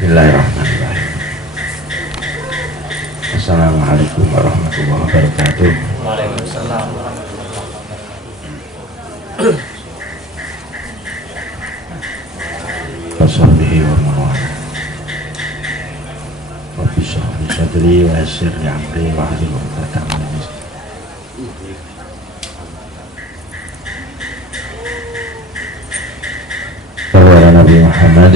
Bismillahirrahmanirrahim. Assalamualaikum warahmatullahi wabarakatuh. Waalaikumsalam warahmatullahi wabarakatuh. Wassalamualaikum warahmatullahi wabarakatuh. Wabillahi sadri wa yassir li amri wa hlul 'uqdatam min lisani. Saudara Nabi Muhammad.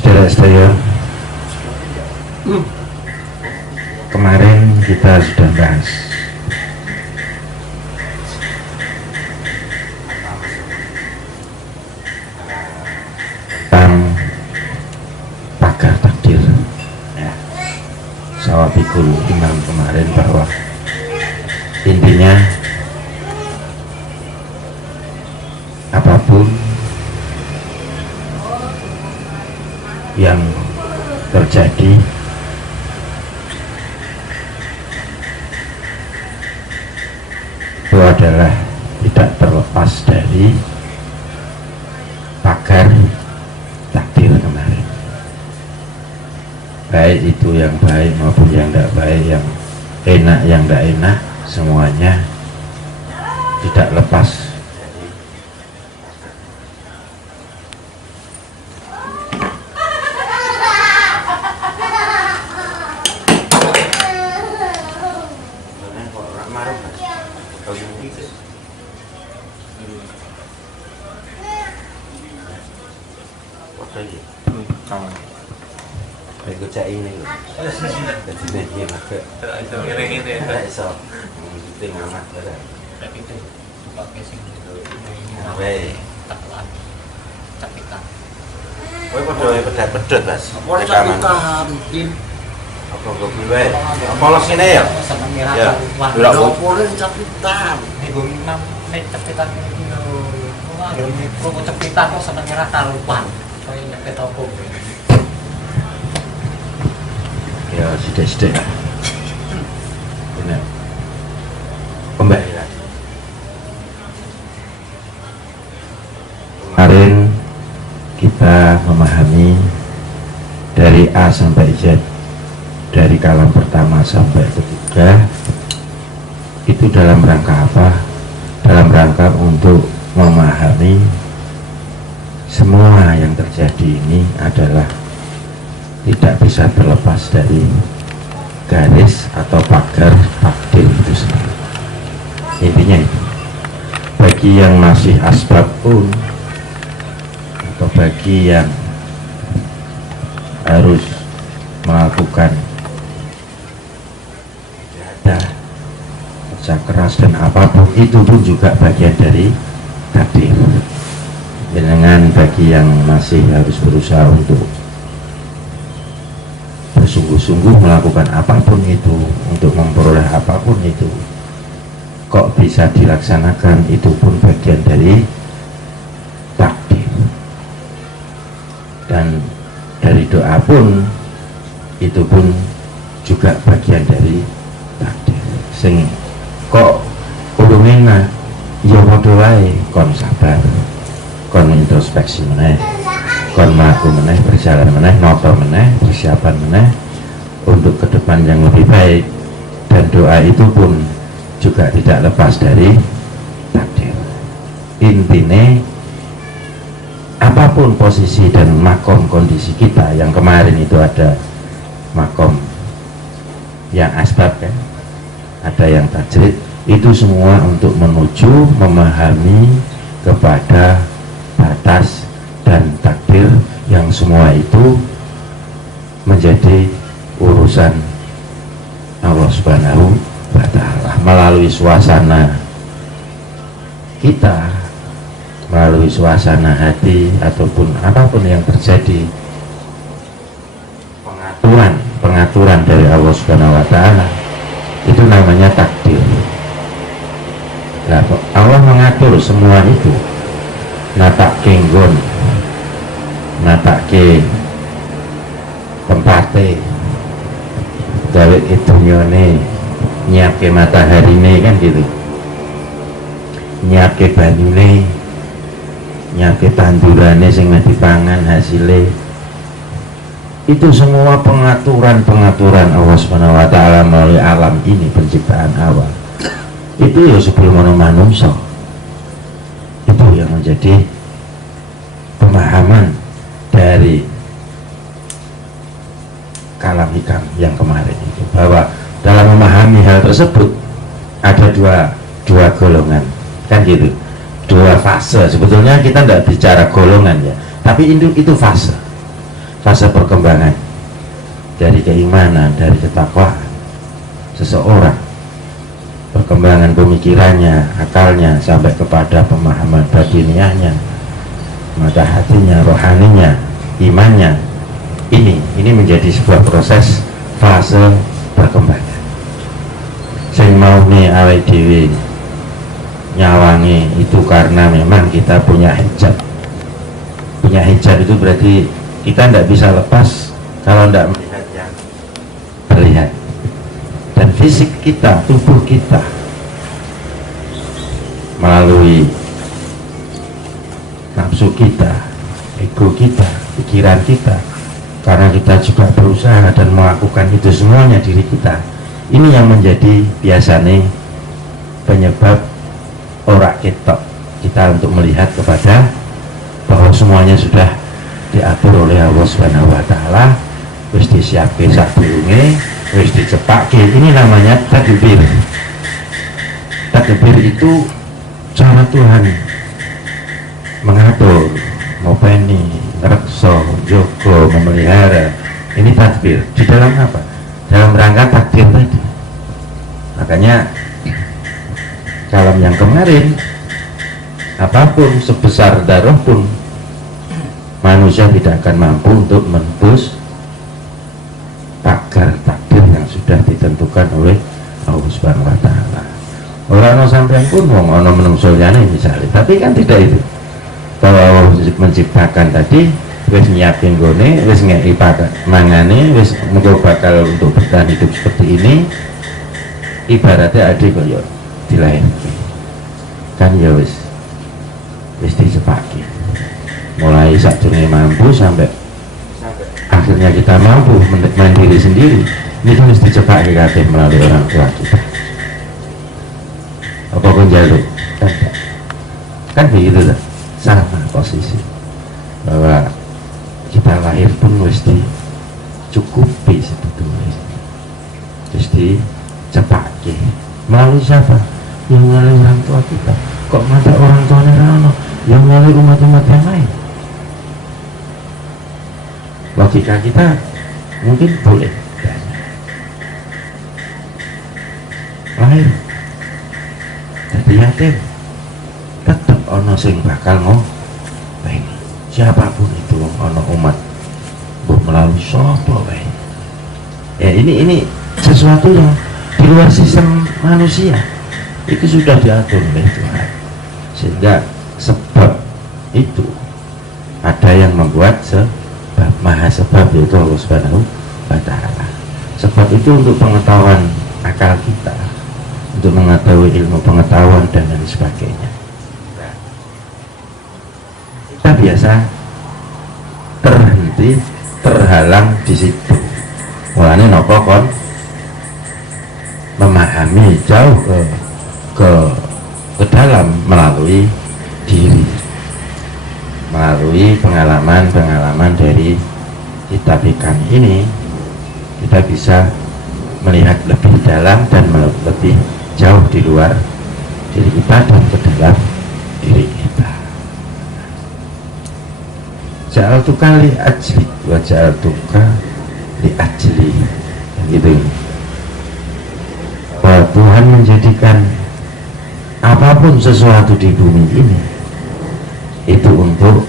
Saudara-saudara, kemarin kita sudah bahas tentang pagar takdir ya. Sawabikul Imam kemarin bahwa intinya apapun yang terjadi itu adalah tidak terlepas dari pagar takdir kemarin, baik itu yang baik maupun yang tidak baik, yang enak yang tidak enak, semuanya tidak lepas. Pedot Mas. Apa kok gue? Polos ini ya? Ya. Ora boleh capitan. Ibu enam nek cepitan iki lho. Wah, yo mikro cepitan kok sampe ngira tarupan. Kaya nyepet opo. Ya sidik-sidik lah. Benar. Kembali lagi. Kemarin kita memahami dari A sampai Z, dari kalam pertama sampai ketiga, itu dalam rangka apa? Dalam rangka untuk memahami semua yang terjadi ini adalah tidak bisa terlepas dari garis atau pagar takdir itu sendiri. Intinya itu, bagi yang masih asbab pun atau bagi yang harus melakukan ibadah, kerja keras dan apapun itu pun juga bagian dari takdir. Dengan bagi yang masih harus berusaha untuk bersungguh-sungguh melakukan apapun itu, untuk memperoleh apapun itu, kok bisa dilaksanakan, itu pun bagian dari takdir. Dan dari doa pun itu pun juga bagian dari takdir. Sing kok urung enak ya padha wae, kon sabar, kon introspeksi meneh, kon mlaku meneh, berjalan meneh, nata meneh, persiapan meneh untuk ke depan yang lebih baik. Dan doa itu pun juga tidak lepas dari takdir. Intinya apapun posisi dan makom kondisi kita, yang kemarin itu ada makom yang asbab kan, ada yang tajrid, itu semua untuk menuju memahami kepada batas dan takdir yang semua itu menjadi urusan Allah Subhanahu wa Ta'ala melalui suasana kita, melalui suasana hati ataupun apapun yang terjadi, pengaturan dari Allah Subhanahu wa Ta'ala, itu namanya takdir. Nah, Allah mengatur semua itu natake nggon, natake tempate, gawe dunyane, nyiapke mataharine kan gitu, nyiapke banyune, nyiapke tandurane sing dipangan hasilnya. Itu semua pengaturan Allah Subhanahu wa ta'ala melalui alam ini, penciptaan awal itu ya sebelum ono manungsa. Itu yang menjadi pemahaman dari kalam hikam yang kemarin itu, bahwa dalam memahami hal tersebut ada dua golongan kan gitu, dua fase. Sebetulnya kita tidak bicara golongan ya, tapi itu fase perkembangan dari keimanan, dari ketakwaan seseorang, perkembangan pemikirannya, akalnya, sampai kepada pemahaman batiniahnya, mata hatinya, rohaninya, imannya. Ini menjadi sebuah proses fase perkembangan. Sing mau nih awake dhewe nyawangi itu karena memang kita punya hijab. Punya hijab itu berarti kita tidak bisa lepas kalau tidak melihat yang terlihat. Dan fisik kita, tubuh kita melalui nafsu kita, ego kita, pikiran kita, karena kita juga berusaha dan melakukan itu semuanya diri kita. Ini yang menjadi biasanya penyebab orak ketok kita untuk melihat kepada bahwa semuanya sudah diatur oleh Allah Subhanahu wa ta'ala, wis disiapke sadurunge, wis dicepake. Ini namanya tadbir. Tadbir itu cara Tuhan mengatur, ngopeni, rekso, jogo, memelihara. Ini tadbir. Di dalam apa? Dalam rangka takdir tadi. Makanya kalam yang kemarin, apapun sebesar darah pun manusia tidak akan mampu untuk menembus pagar takdir yang sudah ditentukan oleh Allah Subhanahu wa ta'ala. Orang sampean pun wong ana menungso liyane misalnya, tapi kan tidak itu. Bahwa Allah menciptakan tadi wis nyiapin gone, wis ngeki mangane, wis muga bakal untuk bertahan hidup seperti ini. Ibaratnya adik kaya dilahirke. Kan ya wis dicepaki. Mulai sadurunge mampu sampai akhirnya kita mampu mandiri sendiri, ini kan mesti cepat kabeh melalui orang tua kita. Apapun jalur kan begitu lah, sama posisi bahwa kita lahir pun mesti cukupi sebetulnya, mesti cepat melalui siapa? Yang melalui orang tua kita. Kok mata orang tuanya rano yang melalui umat-umat yang lain? Logika kita mungkin boleh lahir jadi yatim, tetap ono sing bakal ngopeni. Siapapun itu ono umat melalui sopo wae. Ya ini sesuatu yang di luar sistem manusia, itu sudah diatur oleh Tuhan. Sehingga sebab itu ada yang membuat maha sebab, yaitu Allah Subhanahu wa ta'ala. Sebab itu untuk pengetahuan akal kita, untuk mengetahui ilmu pengetahuan dan lain sebagainya. Kita biasa terhenti, terhalang di situ. Mulanya nopo kon memahami jauh ke dalam melalui diri, melalui pengalaman dari kitab hikam ini. Kita bisa melihat lebih dalam dan lebih jauh di luar diri kita dan ke dalam diri kita. Ja'altuka li ajli wa ja'altuka li ajli, gitu. Bahwa Tuhan menjadikan apapun sesuatu di bumi ini itu untukmu,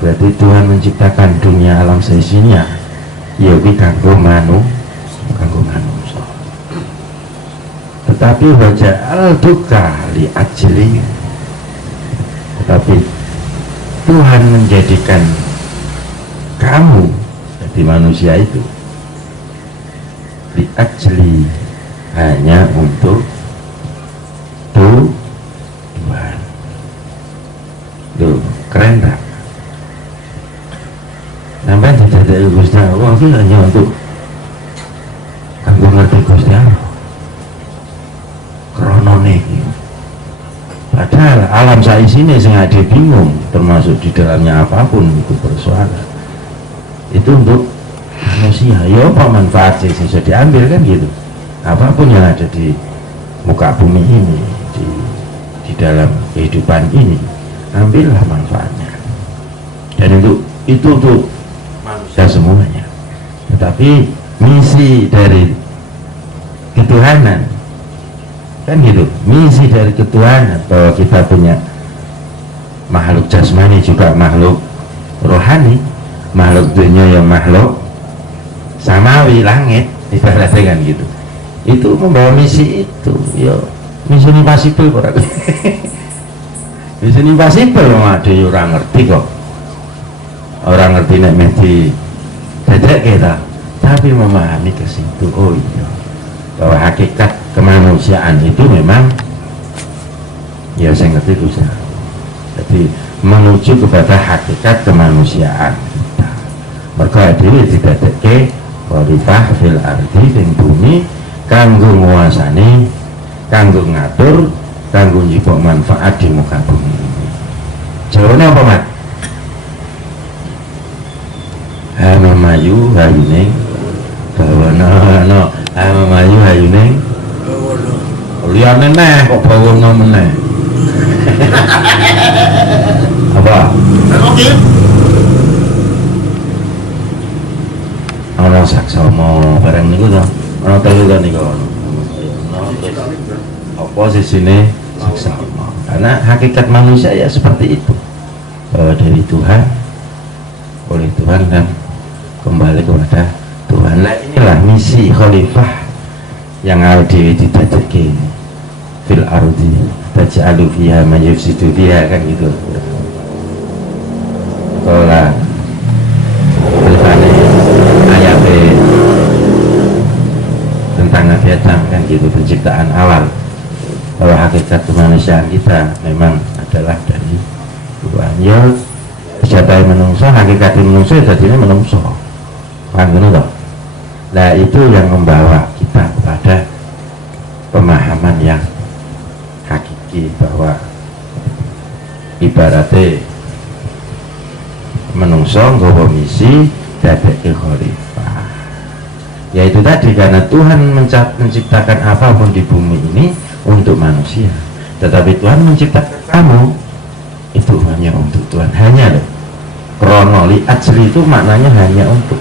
berarti Tuhan menciptakan dunia alam seisinya ya kuwi kanggo manungsa. tetapi waja'al duka li ajli, tetapi Tuhan menjadikan kamu jadi manusia itu li ajli, hanya untuk Tuhan. Tuh, keren tak? Sampai tidak Gusti Allah itu hanya untuk kamu ngerti Gusti Allah kronone. Padahal alam saisine sing ade bingung, termasuk di dalamnya apapun itu persoalan. Itu untuk manusia. Ya apa manfaat sih bisa diambil kan gitu. Apapun yang ada di muka bumi ini, di dalam kehidupan ini, ambillah manfaatnya. Dan itu untuk manusia semuanya. Tetapi misi dari ketuhanan kan gitu, misi dari ketuhanan bahwa kita punya makhluk jasmani juga makhluk rohani, makhluk dunia yang makhluk samawi, langit ibaratnya kan gitu. Itu membawa misi itu, yo misi impossible kok. Misi impossible ada orang ngerti kok. Orang ngerti nek mesti dedek kita, tapi memahami ke situ. Oh iya, bahwa hakikat kemanusiaan itu memang ya saya ngerti itu. Jadi menuju kepada hakikat kemanusiaan kita. Mereka dhewe didadekke khalifah fil ardi ing bumi kanggo nguasani, kanggo ngatur, kanggo njupuk manfaat di muka bumi ini. Jawane apa, Mat? Mamayu hayuning bawana mamayu hayuning liyane neh kok bawana meneh. Apa? Ana saksama bareng niku to. Ana telu to niku. Apa sisine saksama? Karena hakikat manusia ya seperti itu. Dari Tuhan, oleh Tuhan dan kembali kepada Tuhan. Nah inilah misi khalifah yang ada didadekke fil ardi taj'alu fiha man yufsidu fiha kan gitu. Kala ayat tentang Nabi Adam kan gitu, penciptaan awal, bahwa hakikat kemanusiaan kita memang adalah dari Tuhan. Ya jatai menungso, hakikat menungso jadinya menungso kan gitu toh. Nah itu yang membawa kita kepada pemahaman yang hakiki, bahwa ibaratnya menungso nggawa misi dadekke khalifah, yaitu tadi karena Tuhan menciptakan apapun di bumi ini untuk manusia, tetapi Tuhan menciptakan kamu itu hanya untuk Tuhan, hanya loh. Kronoli ajli itu maknanya hanya untuk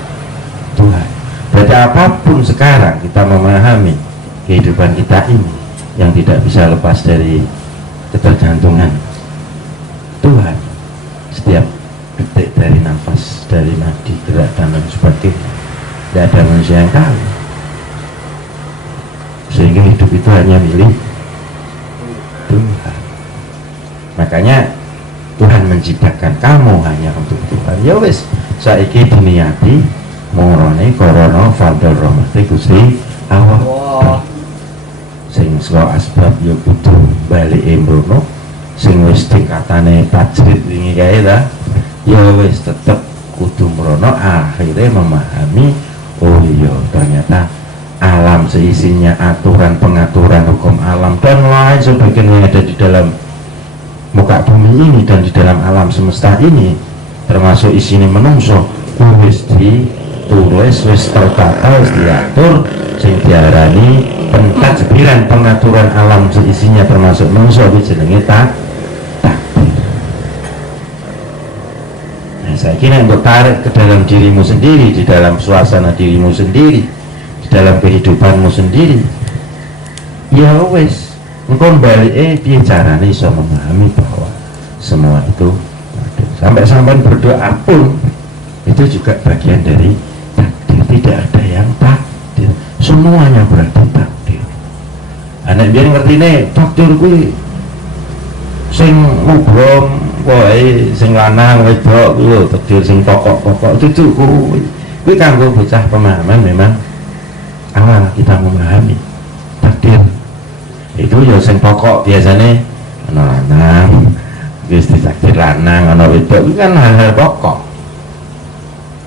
Tuhan. Berarti apapun sekarang kita memahami kehidupan kita ini yang tidak bisa lepas dari ketergantungan Tuhan. Setiap detik dari nafas, dari nadi, gerak dan lain sebagainya, tidak ada manusia yang tahu, sehingga hidup itu hanya milik Tuhan. Makanya Tuhan menciptakan kamu hanya untuk Tuhan. Ya wis, saiki diniati murone korona fadl rahmati Gusti Allah. Sing saka asbab ya kudu bali embrono, sing wis tingkatane tajrid wingi kae ta, ya wis tetep kudu mrono, akhirnya memahami oh iya ternyata alam seisinya, aturan pengaturan hukum alam dan lain sebagainya ada di dalam muka bumi ini dan di dalam alam semesta ini, termasuk isinya menungso wis ditulis, wis tertata, wis diatur, sing diarani pentadbiran, pengaturan alam seisinya termasuk menungso iki jenenge takdir. Nah saya kira untuk tarik ke dalam dirimu sendiri, di dalam suasana dirimu sendiri, di dalam kehidupanmu sendiri, ya wis engkau balik piye carane iso memahami bahwa semua itu sampai berdoa pun itu juga bagian dari takdir. Tidak ada yang takdir, semuanya berarti takdir. Anak biar ngertine takdir kuwi sing mubrom wae sing lanang wedok kuwi lho takdir sing pokok-pokok itu kuwi kanggo bocah pemahaman memang awal kita memahami takdir itu ya sing pokok biasanya ana lanang wis ditakdir lanang ana wedok kuwi kan hal-hal pokok.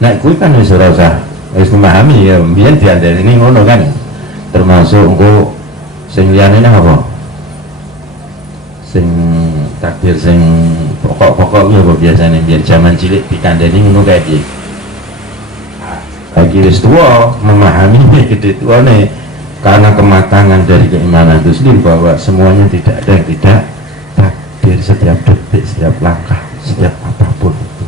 Nek kuwi kan wis ora usah wis memahami ya mbiyen diandani ngono kan termasuk engko sing liyane apa sing takdir sing pokok-pokok ya apa biasanya biar zaman cilik dikandani ngono kae iki lagi wis tua memahami gede tua nih karena kematangan dari keimanan itu sendiri bahwa semuanya tidak ada yang tidak takdir setiap detik, setiap langkah, setiap apapun itu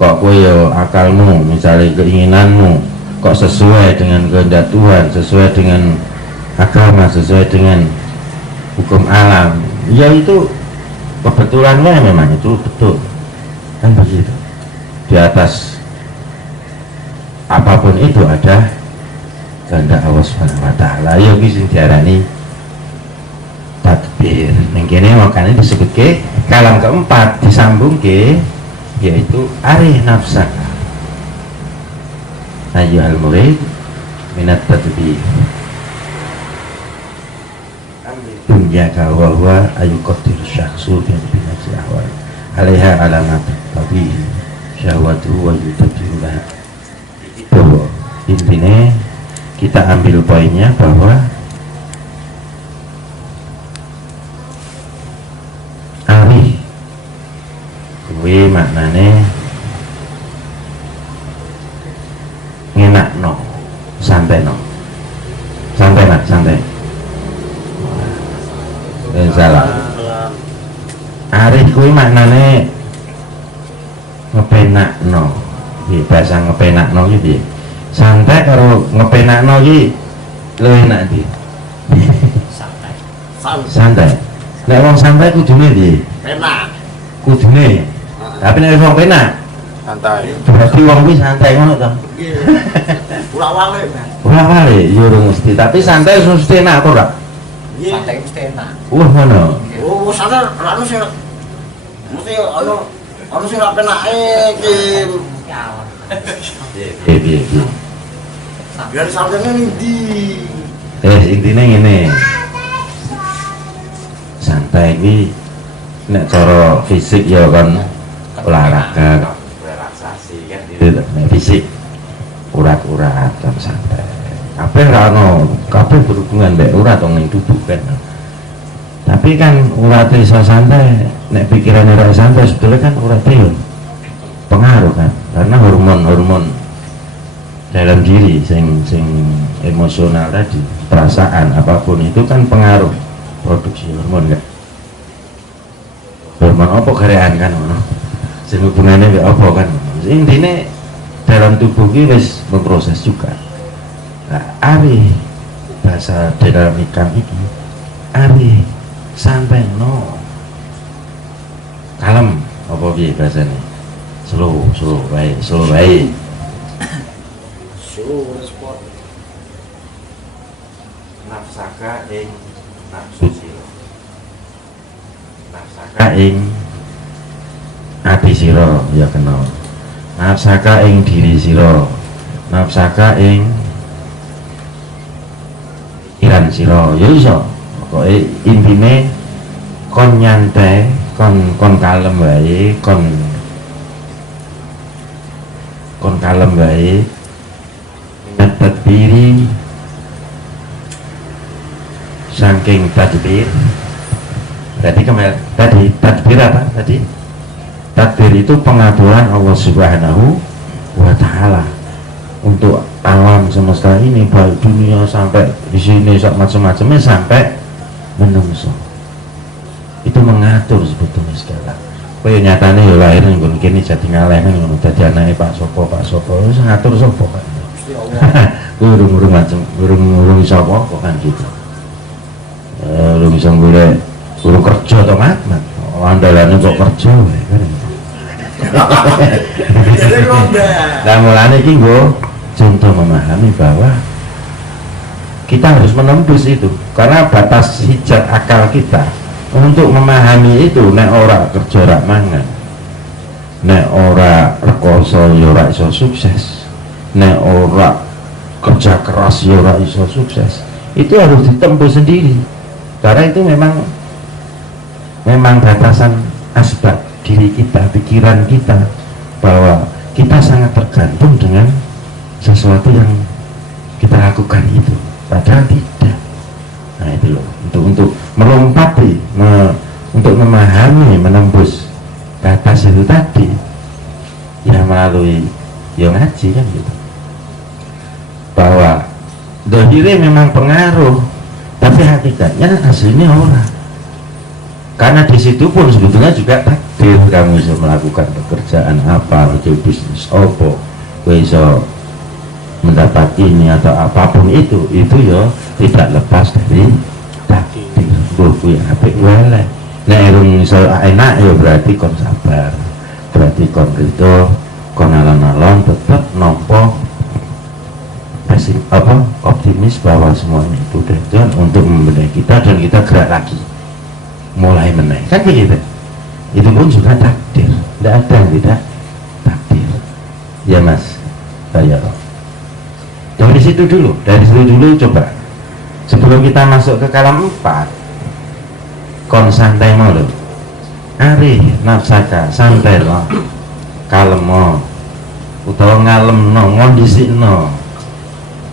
kok kowe yo akalmu misalnya keinginanmu kok sesuai dengan kehendak Tuhan, sesuai dengan agama, sesuai dengan hukum alam ya itu kebetulannya memang itu betul kan begitu di atas apapun itu ada kehendak Allah Subhanahu wa taala ya iki sing diarani takdir ning kene makane disebut ke kalam keempat disambung ke yaitu arih nafsa ayyuhal murid minat tadbir dunia wa huwa ayuqaddir syakhsu fi nafsi ahwal alaiha alamat tabi syahwatu wa yudabbiru laha. Bahwa intinya kita ambil poinnya bahwa arih kuwi maknane ngenakno santai salah arih kuwi maknane ngepenakno bahasa ngepenakno iki piye santai karo ngepenakno iki luwih enak ndi santai nek wong santai kudune piye Penak. kudune tapi nek wong penak Santai. berarti wong kuwi santai ngono to Ulak-walik. ora yo ora mesti tapi santai mesti enak to ora Santai mesti enak. ngono Oh, sana anu sih. Mesti anu sih ra penake iki. Ya. piye Biar sarjana ning ndi. intinya ngene santai kuwi nek cara fisik ya kan olahraga relaksasi kan itu nek fisik urat-urat kan santai kabeh ra ono kabeh berhubungan mbek urat wong ning tubuh kan tapi kan urate iso santai nek pikirane ra santai sebetulnya kan urate yo pengaruh kan karena hormon-hormon dalam diri sing emosional tadi perasaan apapun itu kan pengaruh produksi hormon kan hormon apa garean kan ngono sing hubungannya mbek apa kan intinya dalam tubuh ini wis memproses juga nah, ari bahasa dinamika ini ari santai no kalem apa piye bahasane slow baik Suruh respon. nafsaka ing nafsu sira nafsaka ing ati sira ya kena nafsaka ing diri sira nafsaka ing pikiran sira ya iso pokoke intine kon nyantai kon kalem wae kon kalem wae tadbiri saking tadbir berarti tadi tadbir apa tadi tadbir itu pengaturan Allah Subhanahu wa taala untuk alam semesta ini baik dunia sampai di sini macam-macamnya sampai menungso itu mengatur sebetulnya segala kaya nyatane ya lahir ning nggon kene jadi ngaleh ning ngono dadi anake Pak Sopo wis ngatur sapa kan urung macam urung sapa kok kan gitu urung bisa golek urung kerja to mat andalane kok kerja wae kan nah mulane iki nggo contoh memahami bahwa kita harus menembus itu, karena batas hijab akal kita untuk memahami itu. Nek ora kerja rak mangan, nek ora rekoso ya ora iso sukses, nek ora kerja keras ya ora iso sukses. Itu harus ditembus sendiri, karena itu memang batasan asbab diri kita, pikiran kita, bahwa kita sangat tergantung dengan sesuatu yang kita lakukan itu, padahal tidak. Nah itu loh, untuk melompati, untuk memahami, menembus batas itu tadi, ya melalui yang ngaji kan gitu, bahwa dohire memang pengaruh, tapi hakikatnya aslinya orang. Karena di situ pun sebetulnya juga takdir, kamu bisa melakukan pekerjaan apa, atau bisnis apa, bisa mendapat ini atau apapun itu ya tidak lepas dari takdir. Buku yang apik welek, nek urung iso enak ya berarti kon sabar, berarti kon rito, kon alon-alon tetap nampa optimis bahwa semuanya itu Tuhan untuk membenahi kita, dan kita gerak lagi mulai menaik kan begitu. Itu pun juga takdir, tidak ada yang tidak takdir ya mas. Saya dari situ dulu coba sebelum kita masuk ke kalam 4, kon santai mau lo, ari nafsaka santai lo, kalem mo utawa ngalem no, ngondisi no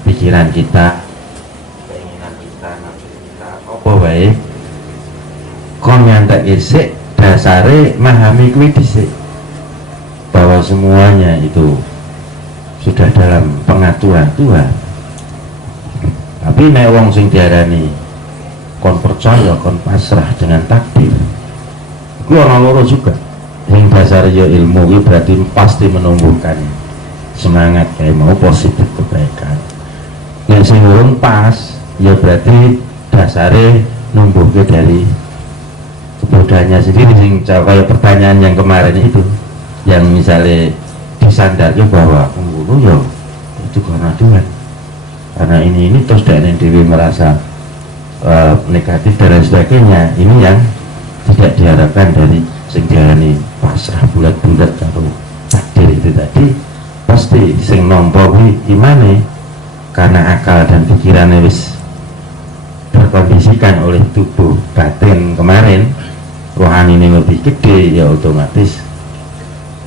pikiran kita, keinginan kita, nafsu kita, apa baik kon nyantek isik dasare memahami kuwi dhisik, bahwa semuanya itu sudah dalam pengaturan Tuhan. Tapi nek wong sing diarani kon percaya, kon pasrah dengan takdir, kuwi ana loro juga. Yang dasar ya ilmu kuwi berarti pasti menumbuhkan semangat kayak mau positif kebaikan. Nek sing urung pas ya berarti dasare numbuhke dari kebodohannya sendiri. Sing kayak pertanyaan yang kemarin itu, yang misalnya disandarnya bahwa pembunuh ya itu karena Tuhan, karena ini terus dan dewi merasa negatif dan lain sebagainya. Ini yang tidak diharapkan dari sing diarani pasrah bulat-bulat karo takdir itu tadi. Pasti sing nampa kuwi imane, karena akal dan pikirannya wis terkondisikan oleh tubuh batin kemarin, rohani ini lebih gede, ya otomatis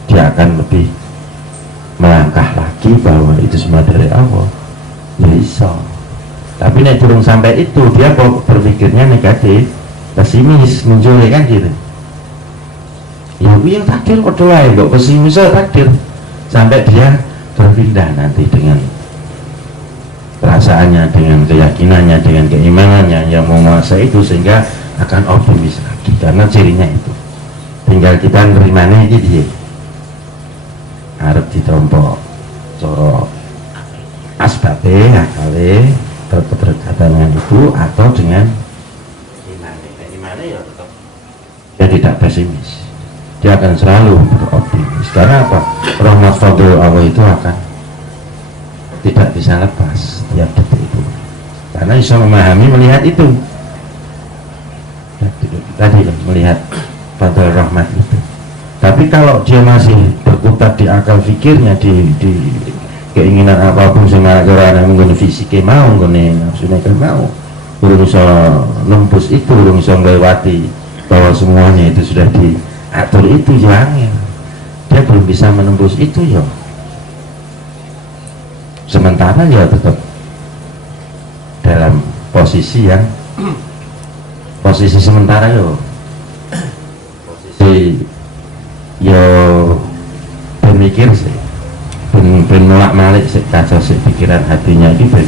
dia akan lebih melangkah lagi bahwa itu semua dari Allah. Ya bisa. Tapi nek belum sampai itu, dia kok berpikirnya negatif, pesimis muncul kan gitu. Ya yang takdir kok wae, kok pesimis takdir, sampai dia berpindah nanti dengan perasaannya, dengan keyakinannya, dengan keimanannya yang menguasai itu, sehingga akan optimis lagi, karena cirinya itu. Tinggal kita nerimanya ini dia harap ditompo coro asbabe, akale, keterkaitan dengan itu, atau dengan imannya ya tetap dia tidak pesimis, dia akan selalu beroptimis. Karena apa? Rahmat fadl Allah itu akan tidak bisa lepas tiap detik itu, karena bisa memahami, melihat itu tadi melihat fadl rahmat itu. Tapi kalau dia masih berkutat di akal fikirnya, di keinginan apapun, sehingga karena menggunakan fisiknya mau, menggunakan nafsunya mau, belum bisa nembus itu, belum bisa melewati bahwa semuanya itu sudah diatur itu, jangan dia belum bisa menembus itu ya. Sementara ya tetap dalam posisi yang sementara yo, posisi yo berpikir sih, benulak malik sih, kacau sih pikiran hatinya itu,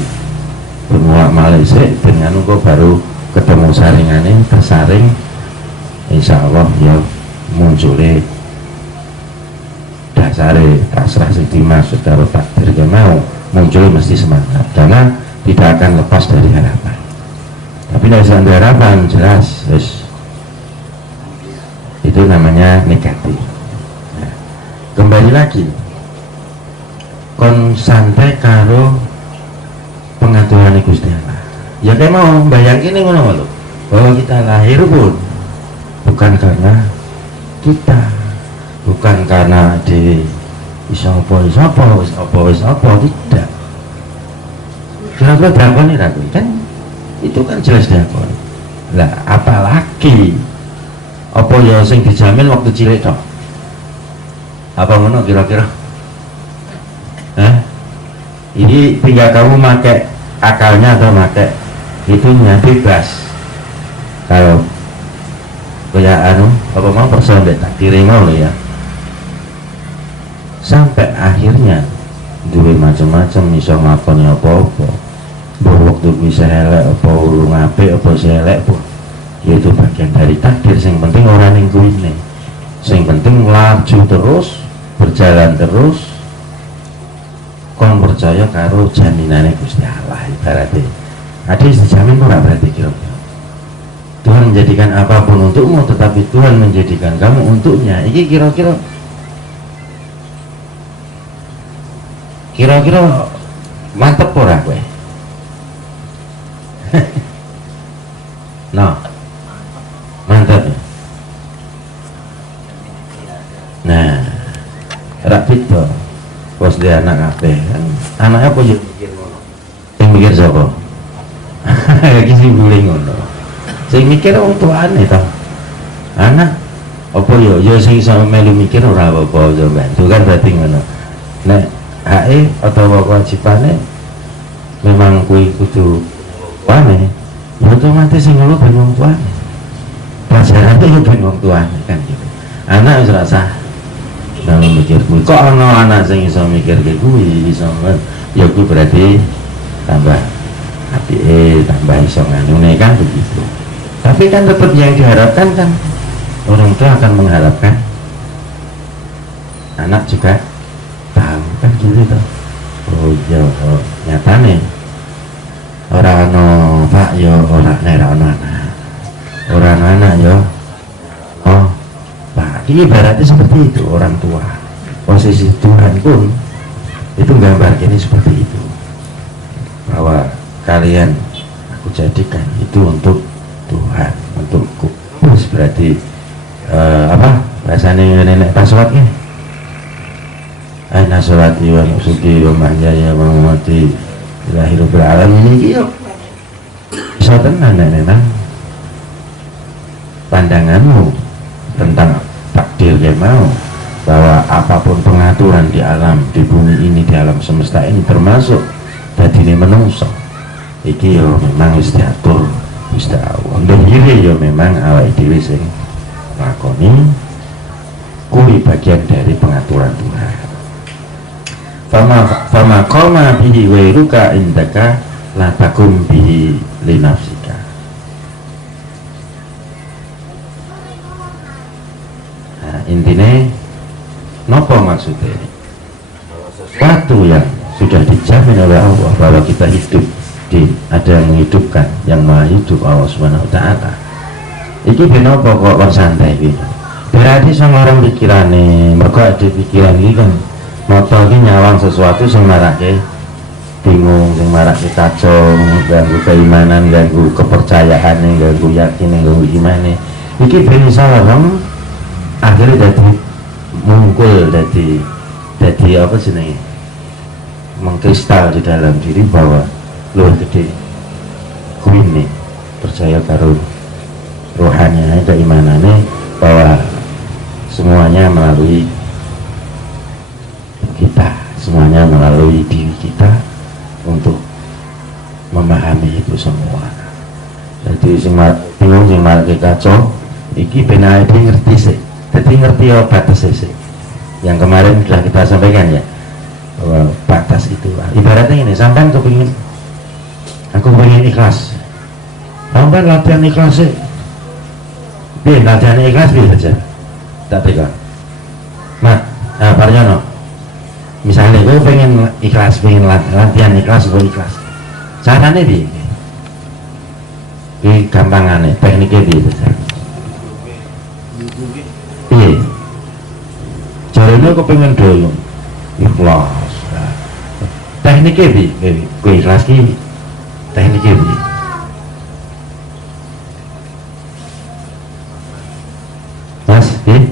benulak malik sih, dengan kok baru ketemu saringannya, tersaring, insya Allah ya munculnya dasare pasrah sing dimaksud karo takdir ya mau muncul, mesti semangat, karena tidak akan lepas dari harapan. Tapi dari harapan jelas itu namanya negatif. Nah, kembali lagi kon santai karo pengaturan Gusti Allah. Ya kayak mau bayangin ini ngono lho, bahwa kita lahir pun bukan karena kita, bukan karena di wis apa tidak. Kira-kira dakoni ra kuwi kan, itu kan jelas dakoni. Lah apalagi apa ya sing dijamin waktu cilik tok. Apa ngono kira-kira? Ini tinggal kamu pakai akalnya atau pakai itunya, bebas. Kalau kayak apa mau persoalan takdir mau ya, sampai akhirnya duwe macam-macam iso nglakoni apa-apa, mbok waktu bisa elek apa urung apik apa elek pun ya itu bagian dari takdir. Yang penting orang yang kuine, yang penting laju terus, berjalan terus, kon percaya karo jaminannya Gusti Allah. Ibaratnya ada dijamin ora, berarti kira-kira Tuhan menjadikan apapun untukmu, tetapi Tuhan menjadikan kamu untuknya. Ini kira-kira mantep ora kowe? No, mantep. Nah, rapid tuh bos dia anak kabeh kan, anaknya apa yo mikir ngono, sing mikir sapa? Iki sing guling ngono, sing mikir wong tuane to, anak apa yo sing iso melu mikir ora apa-apa yo bantu kan, berarti ngono. Nek hae atau kewajibane memang kuwi kudu tuane, ya otomatis sing ngono ben wong tuane, pelajaran itu ben wong tuane kan gitu. Anak wis rasa dalam mikir kuwi, kok ana anak sing iso mikir kayak kuwi, iso ya kuwi berarti tambah apike, tambah iso nganune kan begitu. Tapi kan tetap yang diharapkan kan orang tua akan mengharapkan anak juga tahu kan gitu toh. Oh iya, nyatane ora ana Pak yo ora nek ana anak. Ora ana anak yo oh Pak, ini ibaratnya seperti itu orang tua. Posisi Tuhan pun itu gambar ini seperti itu, bahwa kalian aku jadikan itu untuk Tuhan, untukku. Terus berarti apa rasanya nenek paswatnya? Aina sholati wa nusuki wa mahyaya wa mamati lillahi rabbil alamin. Iki yo iso tenan nenek pandanganmu tentang takdir yang mau, bahwa apapun pengaturan di alam, di bumi ini, di alam semesta ini, termasuk dadine menungso iki yo memang wis diatur Gusti Allah. Ndene yo memang awake dhewe sing lakoni, kuwi bagian dari pengaturan Tuhan. Fama qama bihi wairuka indaka la takum bihi li nafsika. Intinya nopo maksudnya, sesuatu yang sudah dijamin oleh Allah bahwa kita hidup ada yang menghidupkan, yang maha hidup, Allah Subhanahu wa ta'ala. Iki benopo kok santai gitu, berarti sama orang pikirane, mereka ada pikiran ini kan motor ini nyawang sesuatu yang marake bingung, yang marake kacau, ganggu keimanan, ganggu kepercayaan, ganggu yakin, ganggu iman. Iki bener salah kamu akhirnya jadi mungkul, jadi apa sih nih, mengkristal di dalam diri bahwa luar gede kuwi nih, percaya karo rohaninya, keimanannya, bahwa semuanya melalui kita, semuanya melalui diri kita untuk memahami itu semua. Jadi sing bingung, sing marake kacau iki benar dia ngerti sih. Jadi ngerti ya batas sih, yang kemarin sudah kita sampaikan ya, bahwa batas itu ibaratnya ini, sampai aku pengen ikhlas, sampai latihan ikhlas sih, latihan ikhlas bisa saja, tak pegang mat, Paryono misalnya gue pengen ikhlas, pengen latihan ikhlas, gue ikhlas caranya di gampangannya, tekniknya bisa iya, caranya aku pengen dulu ikhlas, tekniknya gue ikhlas ki tekniknya ikhlas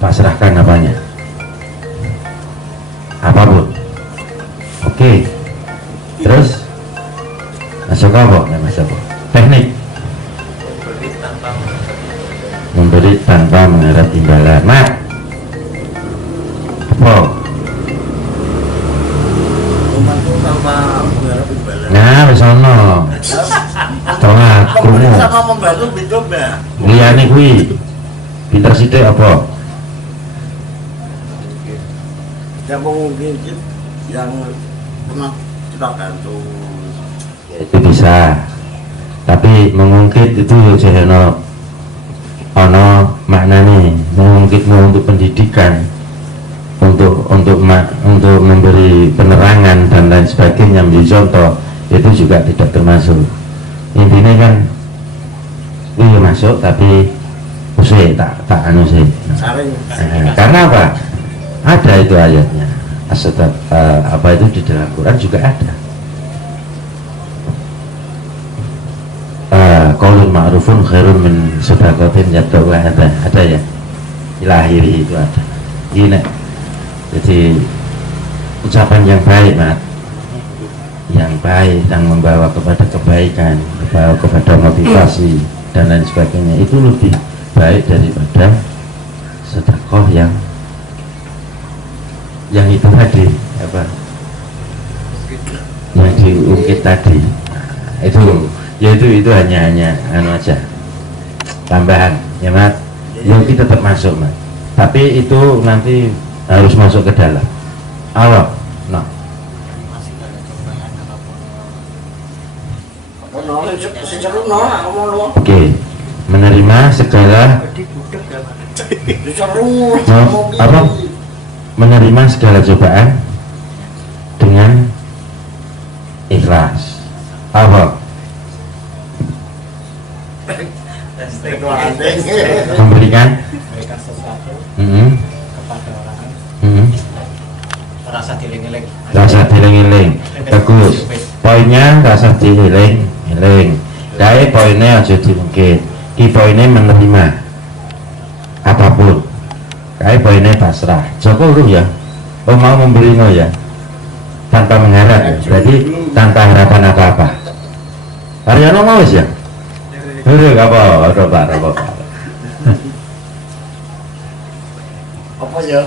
pasrahkan apanya, apapun. Oke. Terus masuk apa? Masuk apa? Teknik memberi tanpa mengharap imbalan. Nah, apa? Membantu tanpa mengharap imbalan. Nah, wis ono. Tolak Memberi krungu. sama membantu beda mbak. Liyane kuwi. Pinter sithik apa? Yang mungkin yang pernah kita bantu. Ya, itu bisa. Tapi mengungkit itu ya ono maknanya. Mengungkitmu untuk pendidikan, untuk memberi penerangan dan lain sebagainya, menjadi contoh, itu juga tidak termasuk. Intinya kan itu masuk tapi usai tak anu sih. Saring. Karena apa? Ada itu ayatnya. Apa itu di dalam Quran juga ada. Qaulun ma'rufun khairun min shadaqatin yatba'uha ada ya. Ilahiri itu ada. Ini jadi ucapan yang baik, Mat, yang baik yang membawa kepada kebaikan, membawa kepada motivasi dan lain sebagainya, itu lebih baik daripada sedekah yang itu tadi apa yang diungkit tadi. Nah, itu hanya anu aja tambahan ya, Mat. Yogi tetap masuk, Mat, tapi itu nanti harus masuk ke dalam Allah. Nah, oke, menerima segala apa? Menerima segala cobaan dengan ikhlas. Apa? Memberikan sesuatu kepada orang rasa dieling-eling. rasa dieling-eling. Bagus. Poinnya rasa dieling-eling. Kae poinnya aja diungkit. Ki poinnya menerima apapun. Kae poinnya pasrah. Joko urung ya. Oh, mau memberi no ya. Tanpa mengharap ya. Berarti tanpa harapan apa-apa. Haryono mau ya? Udah gak apa-apa, apa. Apa ya?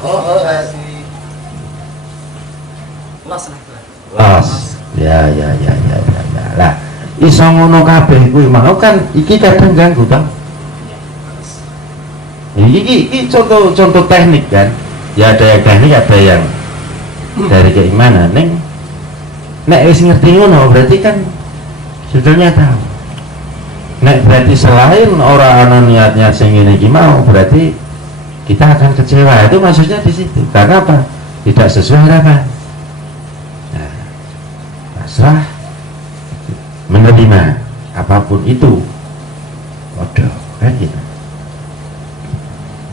Los. Ya. Lah, iso ngono kabeh kuwi mau kan iki kadang ganggu Bang. Iki contoh teknik kan. Ya ada yang teknik, ada yang dari keimanan. Nek wis ngerti ngono berarti kan sebetulnya tahu. Nek berarti selain orang ana niatnya sing ngene iki mau, berarti kita akan kecewa. Itu maksudnya di situ. Karena apa? Tidak sesuai harapan. Nah, pasrah, menerima apapun itu. Waduh, kan gitu.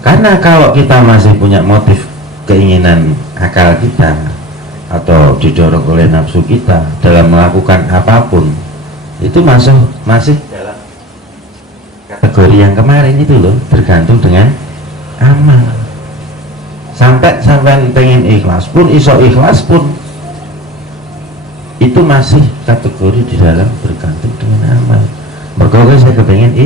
Karena kalau kita masih punya motif keinginan akal kita atau didorong oleh nafsu kita dalam melakukan apapun, itu masih dalam kategori yang kemarin itu loh, tergantung dengan amal. Sampai pengen ikhlas pun, iso ikhlas pun, itu masih kategori di dalam bergantung dengan amal. Mergo saya kepengen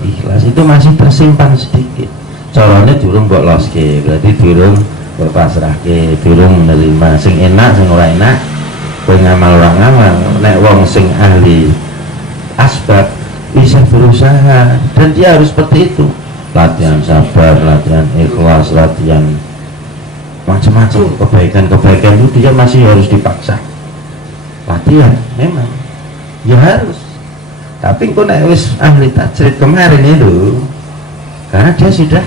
ikhlas, itu masih tersimpan sedikit. Caranya durung mbok loske, berarti durung mbok pasrahke, durung menerima. Sing enak, sing ora enak, kowe ngamal ora ngamal. Nek wong sing ahli asbab bisa berusaha, dan dia harus seperti itu. Latihan sabar, latihan ikhlas, latihan macam-macam kebaikan itu dia masih harus dipaksa. Latihan memang ya harus. Tapi kok nek wis ahli tajrid kemarin itu, karena dia sudah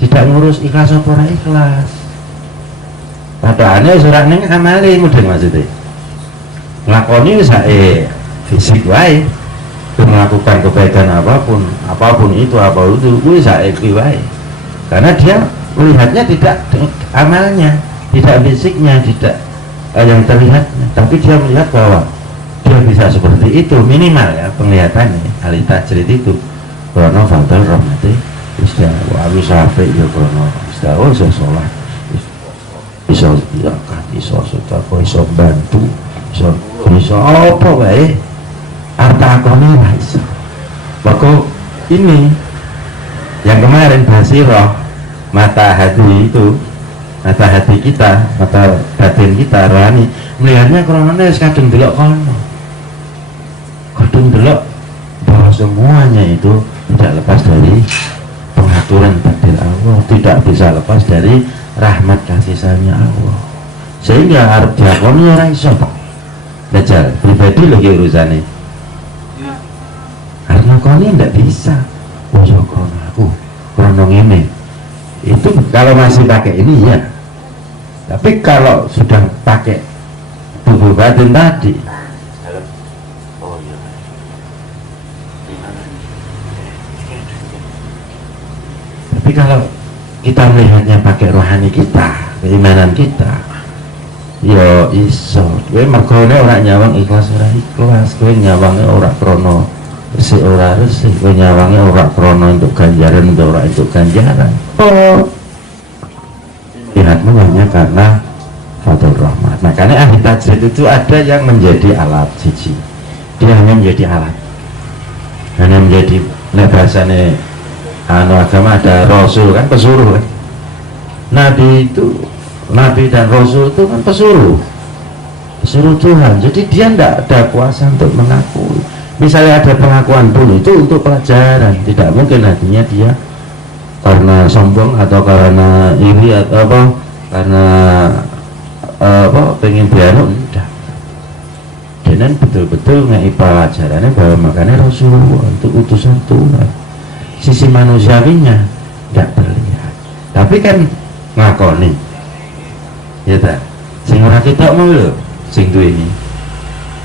tidak ngurus ikhlas apa ora ikhlas. Padahalnya surat ning amale mudeng maksudnya. Nglakoni wis fisik wae, melakukan kebaikan apapun itu kuwi saiki wae. Karena dia melihatnya tidak amalnya, tidak fisiknya, tidak yang terlihatnya, tapi dia melihat bahwa dia bisa seperti itu minimal ya penglihatannya ahli tajrid itu. krono fadl rahmati Gusti Allah wis apik ya krono Gusti Allah iso salat iso zakat iso sedekah iso bantu iso apa wae harta akone ora iso. Maka ini yang kemarin basirah mata hati itu, mata hati kita, mata batin kita rohani melihatnya karena wis kadung delok kono, kadung delok bahwa semuanya itu tidak lepas dari pengaturan takdir Allah, tidak bisa lepas dari rahmat kasih sayangnya Allah, sehingga harus diakoni orang iso Dajjal pribadi lagi urusannya karena kau ini tidak bisa krono aku krono ini itu kalau masih pakai ini ya, tapi kalau sudah pakai tubuh batin tadi tapi kalau kita melihatnya pakai rohani kita, keimanan kita ya iso kowe mergone ora nyawang ikhlas ora ikhlas, kowe nyawange ora krono resik ora resik, kowe nyawange ora krono untuk ganjaran ora untuk ganjaran. Oh lihatmu hanya karena fadl rahmat. Makanya ahli tajrid itu ada yang menjadi alat siji, dia hanya menjadi alat, hanya menjadi bahasane agama ada rasul kan pesuruh kan, nabi itu nabi dan rasul itu kan pesuruh Tuhan, jadi dia tidak ada kuasa untuk mengakui. Misalnya ada pengakuan pun itu untuk pelajaran, tidak mungkin hatinya dia karena sombong atau karena iri atau apa, karena pengen bianu, tidak. Dan betul-betul ngei pelajarannya bahwa makanya Rasulullah untuk utusan Tuhan, sisi manusiawinya tidak terlihat, tapi kan ngakoni ya tak sing ora kita mau lho sing duwe ini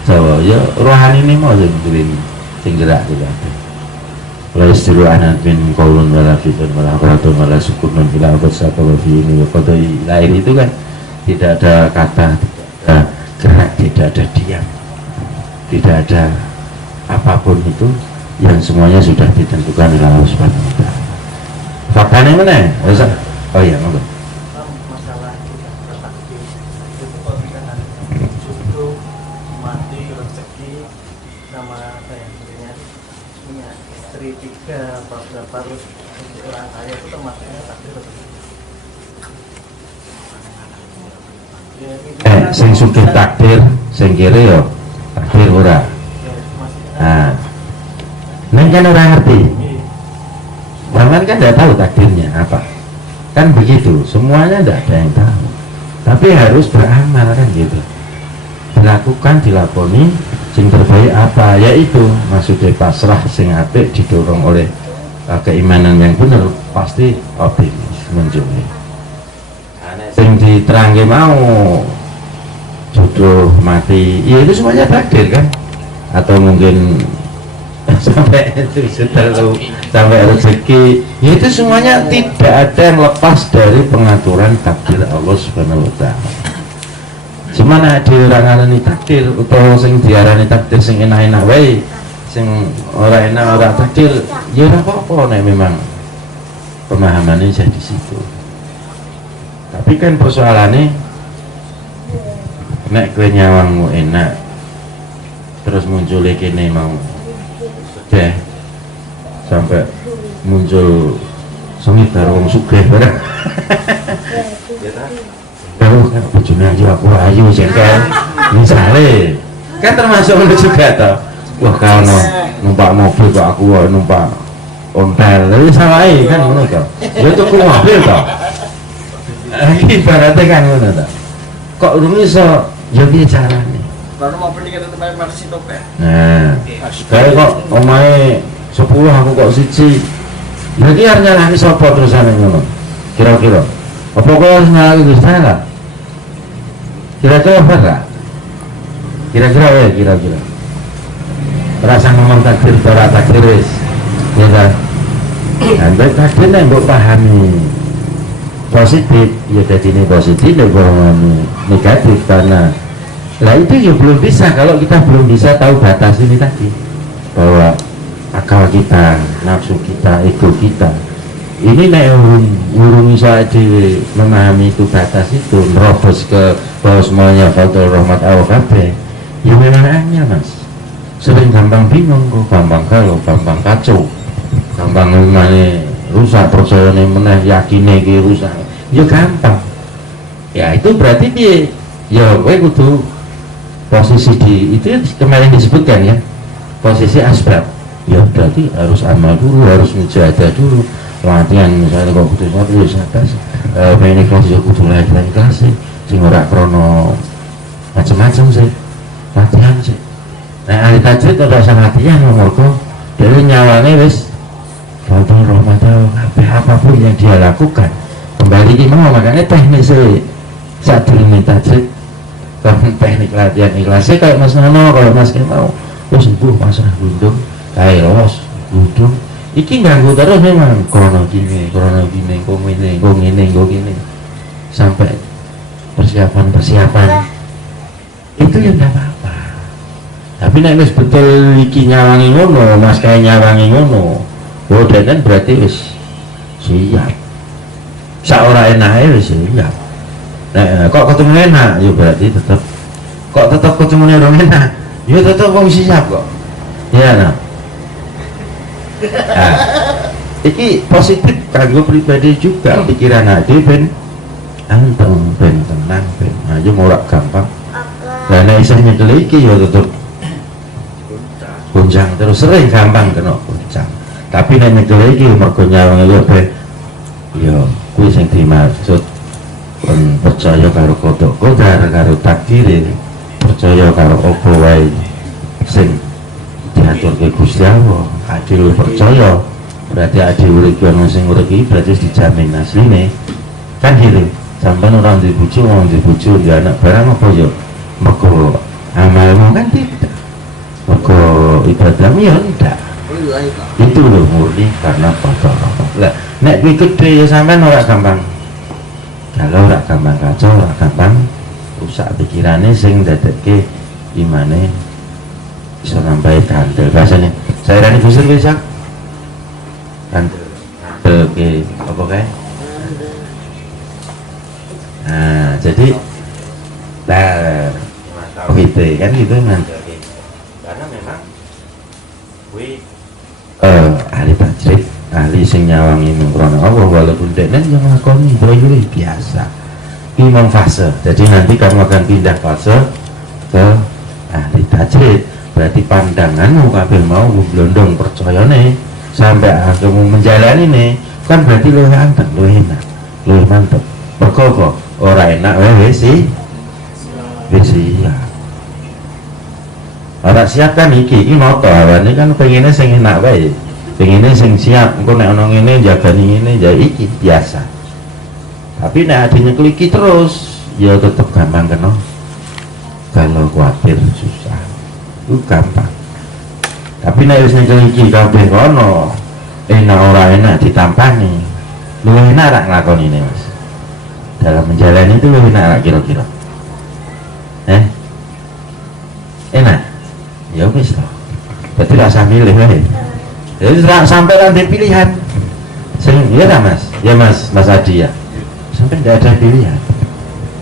Jawa ya rohani ini mau sing duwe ini sing gerak juga la istiru anak bin qaulun wala fitun wala qatun wala sukunun bila abad satu wafi ini qadai lahir itu kan tidak ada kata, tidak ada gerak, tidak ada diam, tidak ada apapun itu yang semuanya sudah ditentukan oleh Allah Subhanahu wa taala. Faktanya mana? Oh iya, monggo. Masalah itu pernikahan justru mati rezeki sama apa ya punya istri 3 atau berapa terus orang kaya itu termasuknya takdir rezeki. Sing sugih takdir, sing kiri yo takdir ora. Nah, neng kan orang ngerti. Bahkan kan tidak tahu takdirnya apa. Kan begitu, semuanya tidak ada yang tahu. Tapi harus beramal kan gitu. Dilakukan, dilakoni, sing terbaik apa? Yaitu maksudnya pasrah sing apik didorong oleh keimanan yang benar, pasti optimis menjunjung. Sing diterangke mau jodoh mati, ya itu semuanya takdir kan? Atau mungkin sampai itu sampai rezeki, ya itu semuanya tidak ada yang lepas dari pengaturan takdir Allah Subhanahu wa taala. Semana dirangarani takdir utawa sing diarani takdir sing enak-enak wae, sing ora enak ora takdir, ya ora apa-apa nek memang pemahamannya saya di situ. Tapi kan persoalannya nek kowe nyawangmu enak terus muncul kene mau deh sampai muncul sengit karo wong sugih bareng. Kalau kan bojone aja aku ayu jengkel. Misale kan termasuk ngono juga toh. Wah kalau numpak mobil kok aku numpak ontel. Jadi sawahe kan ngono toh. Ya tuku mobil toh. Ibaratnya kan ngono toh. Kok urung iso ya piye carane? Baru mau beli kita tempat masih topet. Nah, kayak kok omahe 10 aku kok siji. Lagi arep nyalahke sapa terusane ngono? Kira-kira. Apa kok harus nyalahke Gusti Allah? Kira-kira apa enggak? Kira-kira ya, kira-kira. Rasa ngomong takdir ora takdir wis. Ya ta. Nah, takdir nek mbok pahami positif, ya dadine positif nek pahami negatif karena lah itu ya belum bisa kalau kita belum bisa tahu batas ini tadi bahwa akal kita, nafsu kita, ego kita. Ini nek urung iso dhewe memahami itu batas itu, nerobos ke bahwa semuanya faktor rahmat Allah kabeh. Ya memang angel Mas. Sering gampang bingung kok, gampang galau, gampang kacau. Gampang ngene rusak percayane meneh, yakine iki rusak. Ya gampang. Ya itu berarti piye? Ya kowe kudu posisi di itu kemarin disebutkan ya. Posisi asbab. Ya berarti harus amal dulu, harus mujahadah dulu. Latihan misalnya kok kudu satu ya sabar. Pengen kelas ya kudu latihan kelas sing ora krono macam-macam sih. Latihan sih. Nah, ahli tajwid ora usah latihan mergo dhewe nyawane wis faktor rahmat apapun yang dia lakukan. Kembali iki mau makanya teknik sih. Saat durunge tajwid kan teknik latihan ikhlasnya kayak Mas Nono, kalau Mas mau sembuh pasrah gundung kayak los gundung iki ganggu terus memang krono gini kok gini sampai persiapan itu ya enggak apa-apa. Tapi nek wis betul iki nyawangi ngono, Mas kayak nyawangi ngono, dan berarti wis siap. Saora enake wis siap. Nah, kok ketemu enak, ya berarti tetap ketemu orang enak, ya tetap wong siap kok. Ya nah. Nah, iki positif kanggo pribadi juga, pikiran ade ben anteng, ben tenang, ben aja morak gampang. Lah nek isih nyekel iki ya tetep goncang terus, sering gampang kena goncang. Tapi nek nyekel iki mergo nyawang ya ben ya kuwi sing dimaksud percaya karo kodok-kodar, karo takdir, percaya karo apa wae sing diatur ke Gusti Allah. Adil percaya berarti adil urip ono sing urip iki berarti dijamin asline kan gitu. Sampeyan ora ndek bojo, ndek anak barang apa ya mergo amalmu kan tidak, mergo ibadahmu ya enggak. Itu loh murni karena faktor rahmat. Lah nek kuwi gede ya sampean ora gampang. Kalau ora gampang kacau, ora gampang rusak pikirannya sing dadekke imane bisa nambahi kandel. Bahasanya saya rani kusur bisa kandel ke apa kayak. Nah jadi lah gitu kan gitu nanti karena memang ahli tajwid, ahli sing nyawangi mengkrono Allah, walaupun deknen yang ngakoni boy biasa imam fase. Jadi nanti kamu akan pindah fase ke ahli tajwid, berarti pandanganmu kabeh mau blondong percayane sampai kamu menjalani nih kan berarti lu anteng, lu enak, lu mantep. Perkara ora enak wis ya. Ora siap kan iki moto awane kan pengennya sing enak wae. Pengennya sing siap, engko nek ono ngene jagani ngene ya iki biasa. Tapi nek adine kliki terus ya tetep gampang kena. Kalau khawatir susah. Itu gampang. Tapi nek wis kliki kabeh kono enak ora enak ditampani. Lu enak rak nglakoni ini Mas. Dalam menjalani itu lu enak rak kira-kira. Enak. Ya wis lah. Berarti rasa milih wae. Jadi sampai nanti pilihan. Sing ya dah Mas. Ya Mas Adi ya. Sampai tidak ada pilihan.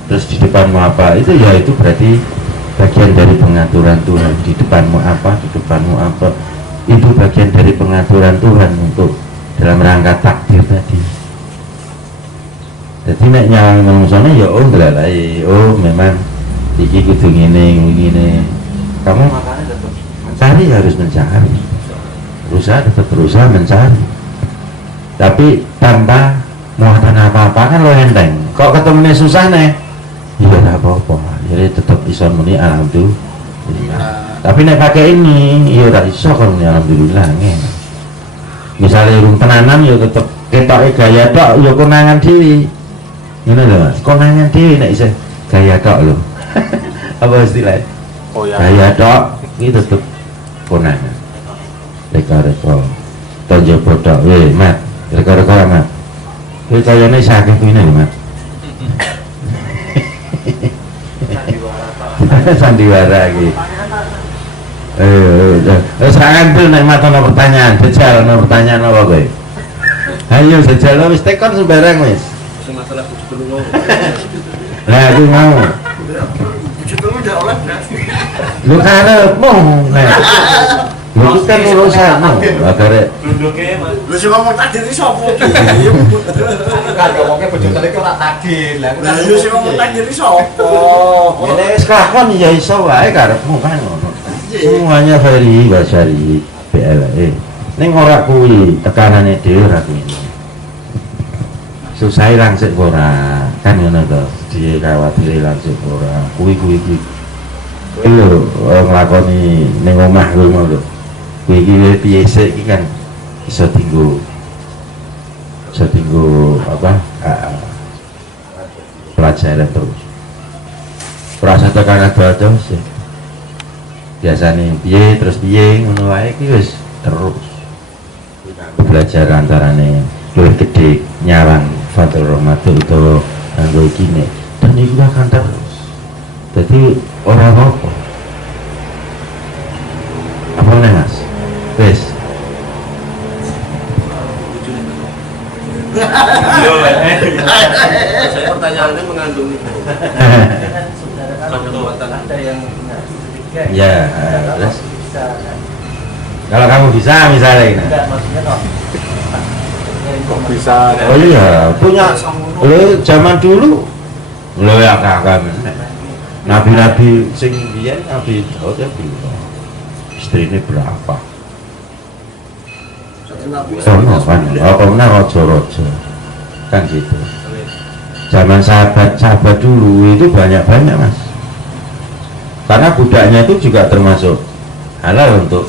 Terus di depanmu apa? Itu ya itu berarti bagian dari pengaturan Tuhan. Di depanmu apa? Di depanmu apa? Itu bagian dari pengaturan Tuhan untuk dalam rangka takdir tadi. Jadi nek nyawang manusiane ya ndelalai. Oh memang iki kudu ngene. Kamu makanya tetap mencari, harus mencari, tetap berusaha mencari, tapi tanpa muatan apa-apa kan lo enteng. Kok ketemunya susah nih ya gak apa-apa, jadi tetap bisa muni alhamdulillah. Tapi nek pakai ini ya gak iso kalau muni alhamdulillah nih. Misalnya urung tenanan ya tetap ketoknya gaya tok ya konangan diri ini loh Mas, konangan diri nek bisa gaya tok loh. Apa istilahnya? Oh ya. Gaya tok ini tetep konangan. Reka-reka tonjo bodok, Mat, reka-reka Mat. Kowe kayane sakit kuwi lho Mat. Sandiwara iki. Serangan tuh nek matono pertanyaan, jajal ono pertanyaan apa kowe? Ayo jajal wis tekon sembarang wis. Masalah bujuk dulu. Lah aku mau. Bujuk dulu udah oleh enggak? Lu karepmu nek. Lu itu kan urusanmu. Agare Duduknya mas. Lu sing ngomong takdir iki sapa? Kan ngomongnya bojo tadi kok tak tagih. Lah Lah lu sing ngomong takdir iki sapa? ini wis kakon ya iso wae karepmu kan ngono. Semuanya Ferry Basari BLE. Ning ora kuwi tekanane dhewe ora kuwi. Susah langsung ora kan ngono to. Dia khawatir langsung ora. Kuwi. Kuwi lho nglakoni ning omah kuwi mau lho. Kuwi iki piye sik iki kan iso tinggu apa? Pelajaran terus. Rasa tekan ada sih. Biasanya piye terus piye ngono wae iki wis terus. Belajar antarane luwih gede nyawang Fatul Rahmatul utawa nganggo iki nek dan iku akan terus. Jadi ora apa-apa. Apa nih Mas? Wis. Saya pertanyaannya mengandung itu. Ada yang Ya, terus kalau kamu bisa misalnya ini. enggak maksudnya kok. kok bisa Oh iya, punya zaman dulu lo ya kakak nabi-nabi sing biyen Nabi Daud ya bilang istrinya berapa? Sono kan, apa mana rojo-rojo kan gitu. Zaman sahabat dulu itu banyak Mas. Karena budaknya itu juga termasuk halal untuk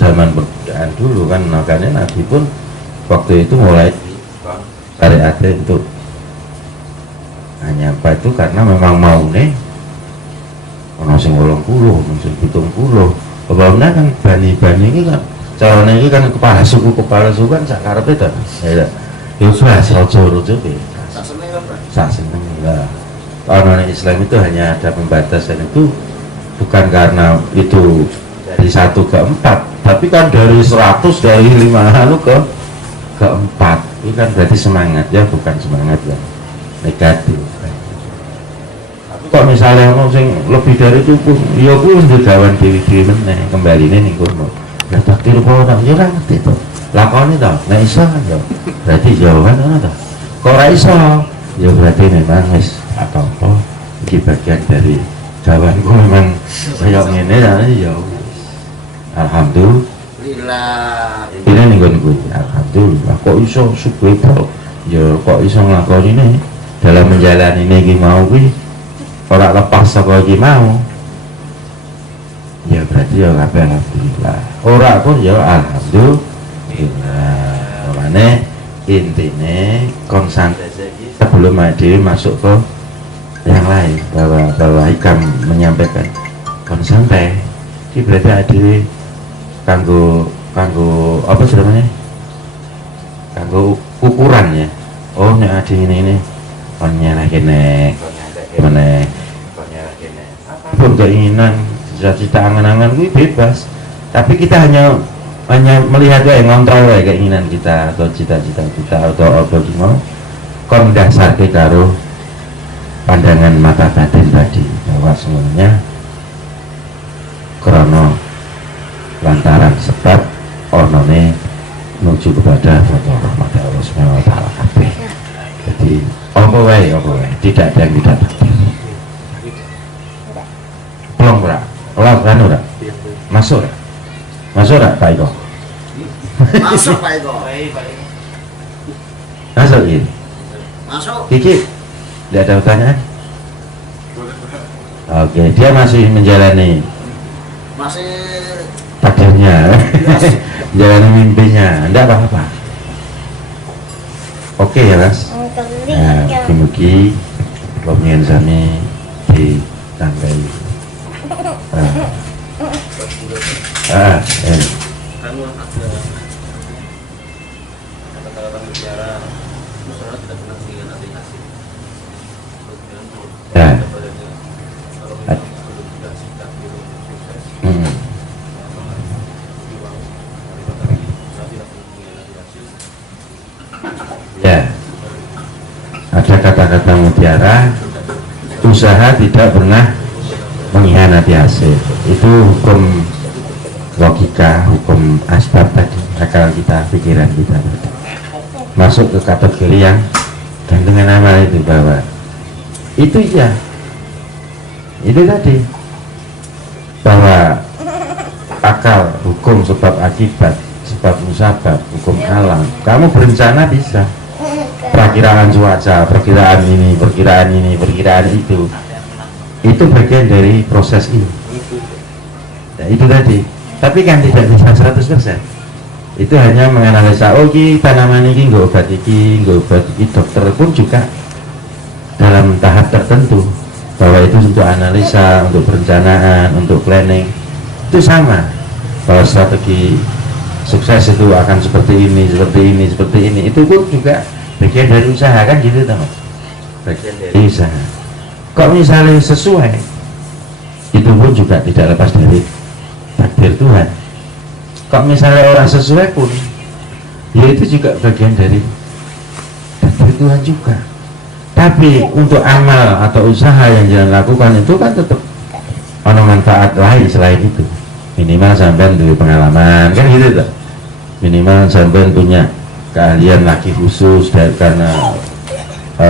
zaman perbudakan dulu kan, makanya Nabi pun waktu itu mulai syariatnya untuk hanya apa itu karena memang mau nih ono sing 80, ono sing 70. Sebabnya kan bani ini kan caranya ini kan kepala suku kan sak karepe ta. Ya. Yo sudah rojo-rojo be. Sak seneng lah. Kalau Islam itu hanya ada pembatasan itu bukan karena itu dari 1 ke 4, tapi kan dari 100 dari 5 ke 4 ini kan berarti semangat ya, bukan semangat yang negatif. Tapi kok misalnya orang sing lebih dari itu pun ya pun digawan dewi-dewi meneh kembali nih kono ya takdir apa ya ora ngerti to lakoni to nek iso kan ya berarti jawaban ngono to kok ora iso ya berarti memang wis atau apa ini bagian dari jawabanku memang kayak ngene ya alhamdulillah ini nih gue alhamdulillah kok iso subuh ya kok iso ngelakoni ini dalam menjalani ini mau gue orang lepas saka iki mau ya berarti ya kabeh alhamdulillah ora pun ya alhamdulillah orane intine konsantrasi sebelum dhewe masuk ke yang lain bahwa Hikam menyampaikan konsantai ini berarti dhewe kanggo apa namanya kanggo ukuran ya oh nek ade ini kon nyelakene meneh apapun keinginan cita-cita angan-angan gue bebas tapi kita hanya melihat ya ngontrol ya keinginan kita atau cita-cita kita atau apa gimana kon dasarke karo pandangan mata batin tadi bahwa semuanya krono lantaran sebab onone menuju kepada rahmat Allah Subhanahu wa taala kabeh. Jadi apa wae tidak ada yang tidak takdir. Pelong ora? Ora kan ora? Masuk ora? Masuk ora Pak Iko? Masuk Pak Iko. Masuk ini. Masuk. Kiki, tidak ada pertanyaan? Oke, dia masih menjalani Masih takdirnya, menjalani mimpinya, tidak apa-apa. Oke ya Mas. Nah, mugi-mugi pemien sami ditambahi. Kamu ada kata-kata bicara masalah tidak pernah mengkhianati hasil. Ya. Kalau memang belum dikasih takdir sukses kata-kata mutiara, usaha tidak pernah mengkhianati hasil. Itu hukum logika, hukum asbab tadi, akal kita, pikiran kita tadi. Masuk ke kategori yang gantungan amal itu, bahwa itu ya, itu tadi, bahwa akal, hukum sebab akibat, sebab musabab, hukum alam, kamu berencana bisa, perkiraan cuaca, perkiraan ini, perkiraan itu bagian dari proses ini. Nah, itu tadi, tapi kan tidak bisa 100%. Itu hanya menganalisa, oh ini tanaman ini nggak obat ini, dokter pun juga dalam tahap tertentu, bahwa itu untuk analisa, untuk perencanaan, untuk planning, itu sama, bahwa strategi sukses itu akan seperti ini, itu pun juga bagian dari usaha, kan gitu teman, bagian dari usaha. Kok misalnya sesuai, itu pun juga tidak lepas dari takdir Tuhan. Kok misalnya orang sesuai pun, ya itu juga bagian dari takdir Tuhan juga. Tapi untuk amal atau usaha yang jangan lakukan itu kan tetap ada manfaat lain selain itu. Minimal sampai punya pengalaman, kan gitu tuh. Minimal sampai punya keahlian lagi khusus karena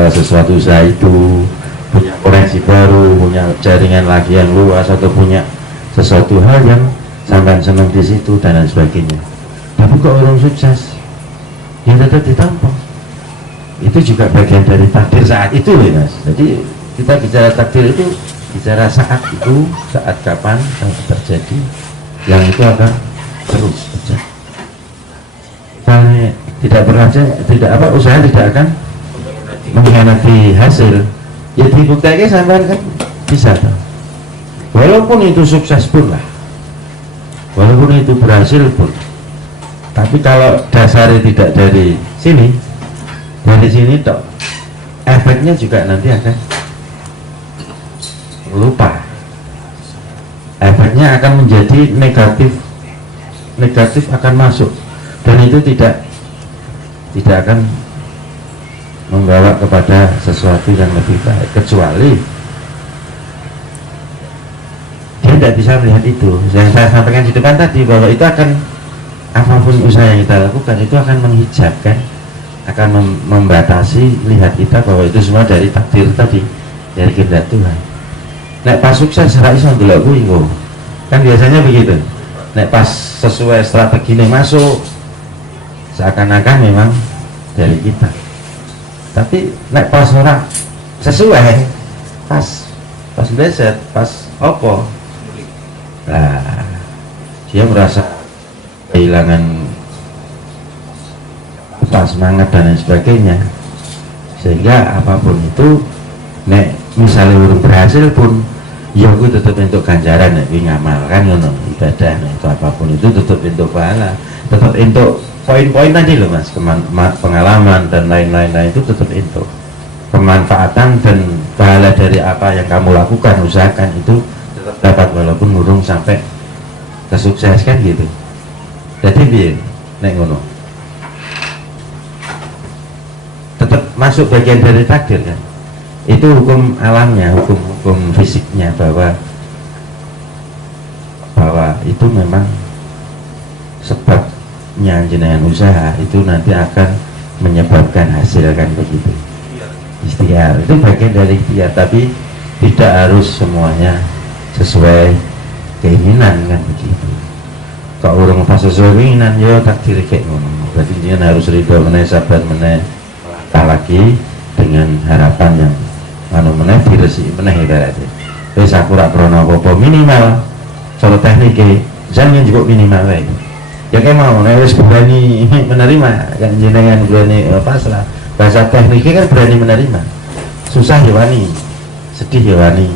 sesuatu usaha itu, punya koneksi baru, punya jaringan lagi yang luas, atau punya sesuatu hal yang sampai senang di situ dan lain sebagainya. Tapi kok orang sukses, ya tetap ditampung. Itu juga bagian dari takdir saat itu loh mas. Jadi kita bicara takdir itu bicara saat itu, saat kapan yang terjadi, yang itu akan terus terjadi. Misalnya tidak berhasil, usaha tidak akan mengkhianati hasil. Ya dibuktikan sampai kan bisa tuh. Walaupun itu sukses pun lah, walaupun itu berhasil pun, tapi kalau dasarnya tidak dari sini toh, efeknya juga nanti akan lupa, efeknya akan menjadi negatif akan masuk, dan itu tidak akan membawa kepada sesuatu yang lebih baik, kecuali dia tidak bisa melihat itu. Yang saya sampaikan di depan tadi, bahwa itu akan, apapun usaha yang kita lakukan itu akan menghijabkan, akan membatasi lihat kita bahwa itu semua dari takdir tadi, dari kehendak Tuhan. Nek pas sukses ra iso ndelok kuwi kok. Kan biasanya begitu. Nek pas sesuai strategi ini masuk, seakan-akan memang dari kita. Tapi nek pas ora sesuai, pas bleset, pas opo, nah dia merasa kehilangan semangat dan lain sebagainya, sehingga apapun itu, nek misalnya belum berhasil pun, ya gue tetap untuk ganjaran, nek ngamal kan ngono, ibadah, nah itu apapun itu tetap untuk pahala, tetap untuk poin-poin tadi loh mas, pengalaman dan lain-lain, nah itu tetap untuk pemanfaatan dan pahala dari apa yang kamu lakukan, usahakan itu tetap dapat, walaupun ngurung sampai kesukses kan gitu. Jadi biar nek ngono tetap masuk bagian dari takdir kan, itu hukum alamnya, hukum fisiknya, bahwa itu memang sebabnya jenengan usaha itu nanti akan menyebabkan hasil, kan begitu. Ikhtiar itu bagian dari ikhtiar, tapi tidak harus semuanya sesuai keinginan, kan begitu. Kalau orang pas sesuai keinginan, ya takdir kayak ngono, berarti jangan harus ridho meneh, sabar meneh, lagi dengan harapan yang meneh diresi meneh ibaratnya. Wis aku ora krono apa-apa, minimal cara teknike jangan juga minimal wae. Ya kayak mau nek wis berani menerima, kan jenengan berani pasrah. Bahasa tekniknya kan berani menerima, susah ya wani, sedih ya wani,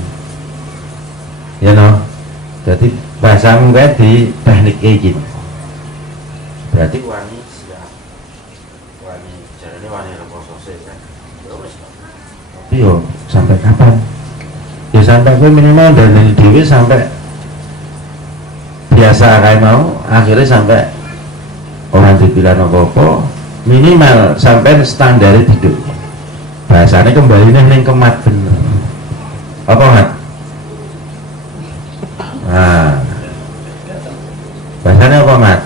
ya no. Jadi bahasamu kayak di teknik kayak gini, berarti wani siap, wani caranya wani reposo kan. Tapi yo sampai kapan? Ya sampai gue minimal dari dewi sampai biasa kayak mau, akhirnya sampai orang dibilang apa-apa, minimal sampai standar hidup bahasanya kembali neng kemat bener apa mat? Nah bahasanya apa mat?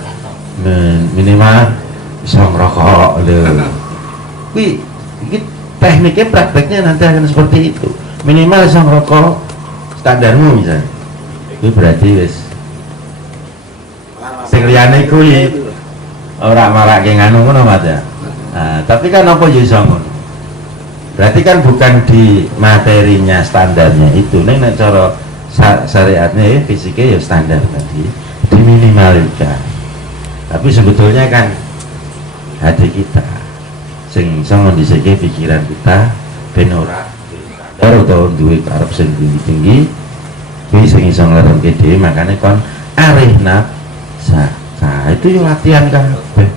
Minimal bisa ngerokok lho. Wih, tekniknya prakteknya nanti akan seperti itu. Minimal bisa ngerokok standarmu misalnya. Ini berarti wis sing liyane kuwi ora marake nganu ngono Mas ya. Nah, tapi kan apa yo iso ngono. Berarti kan bukan di materinya standarnya itu, ning nek cara syariatnya fisiknya ya standar tadi, diminimalkan. Tapi sebetulnya kan hati kita sing iso ngondisike pikiran kita ben ora utawa duwe karep sing tinggi kuwi sing iso ngleremke dhewe, makane kon arih nafsa. Nah, itu yang latihan kabeh.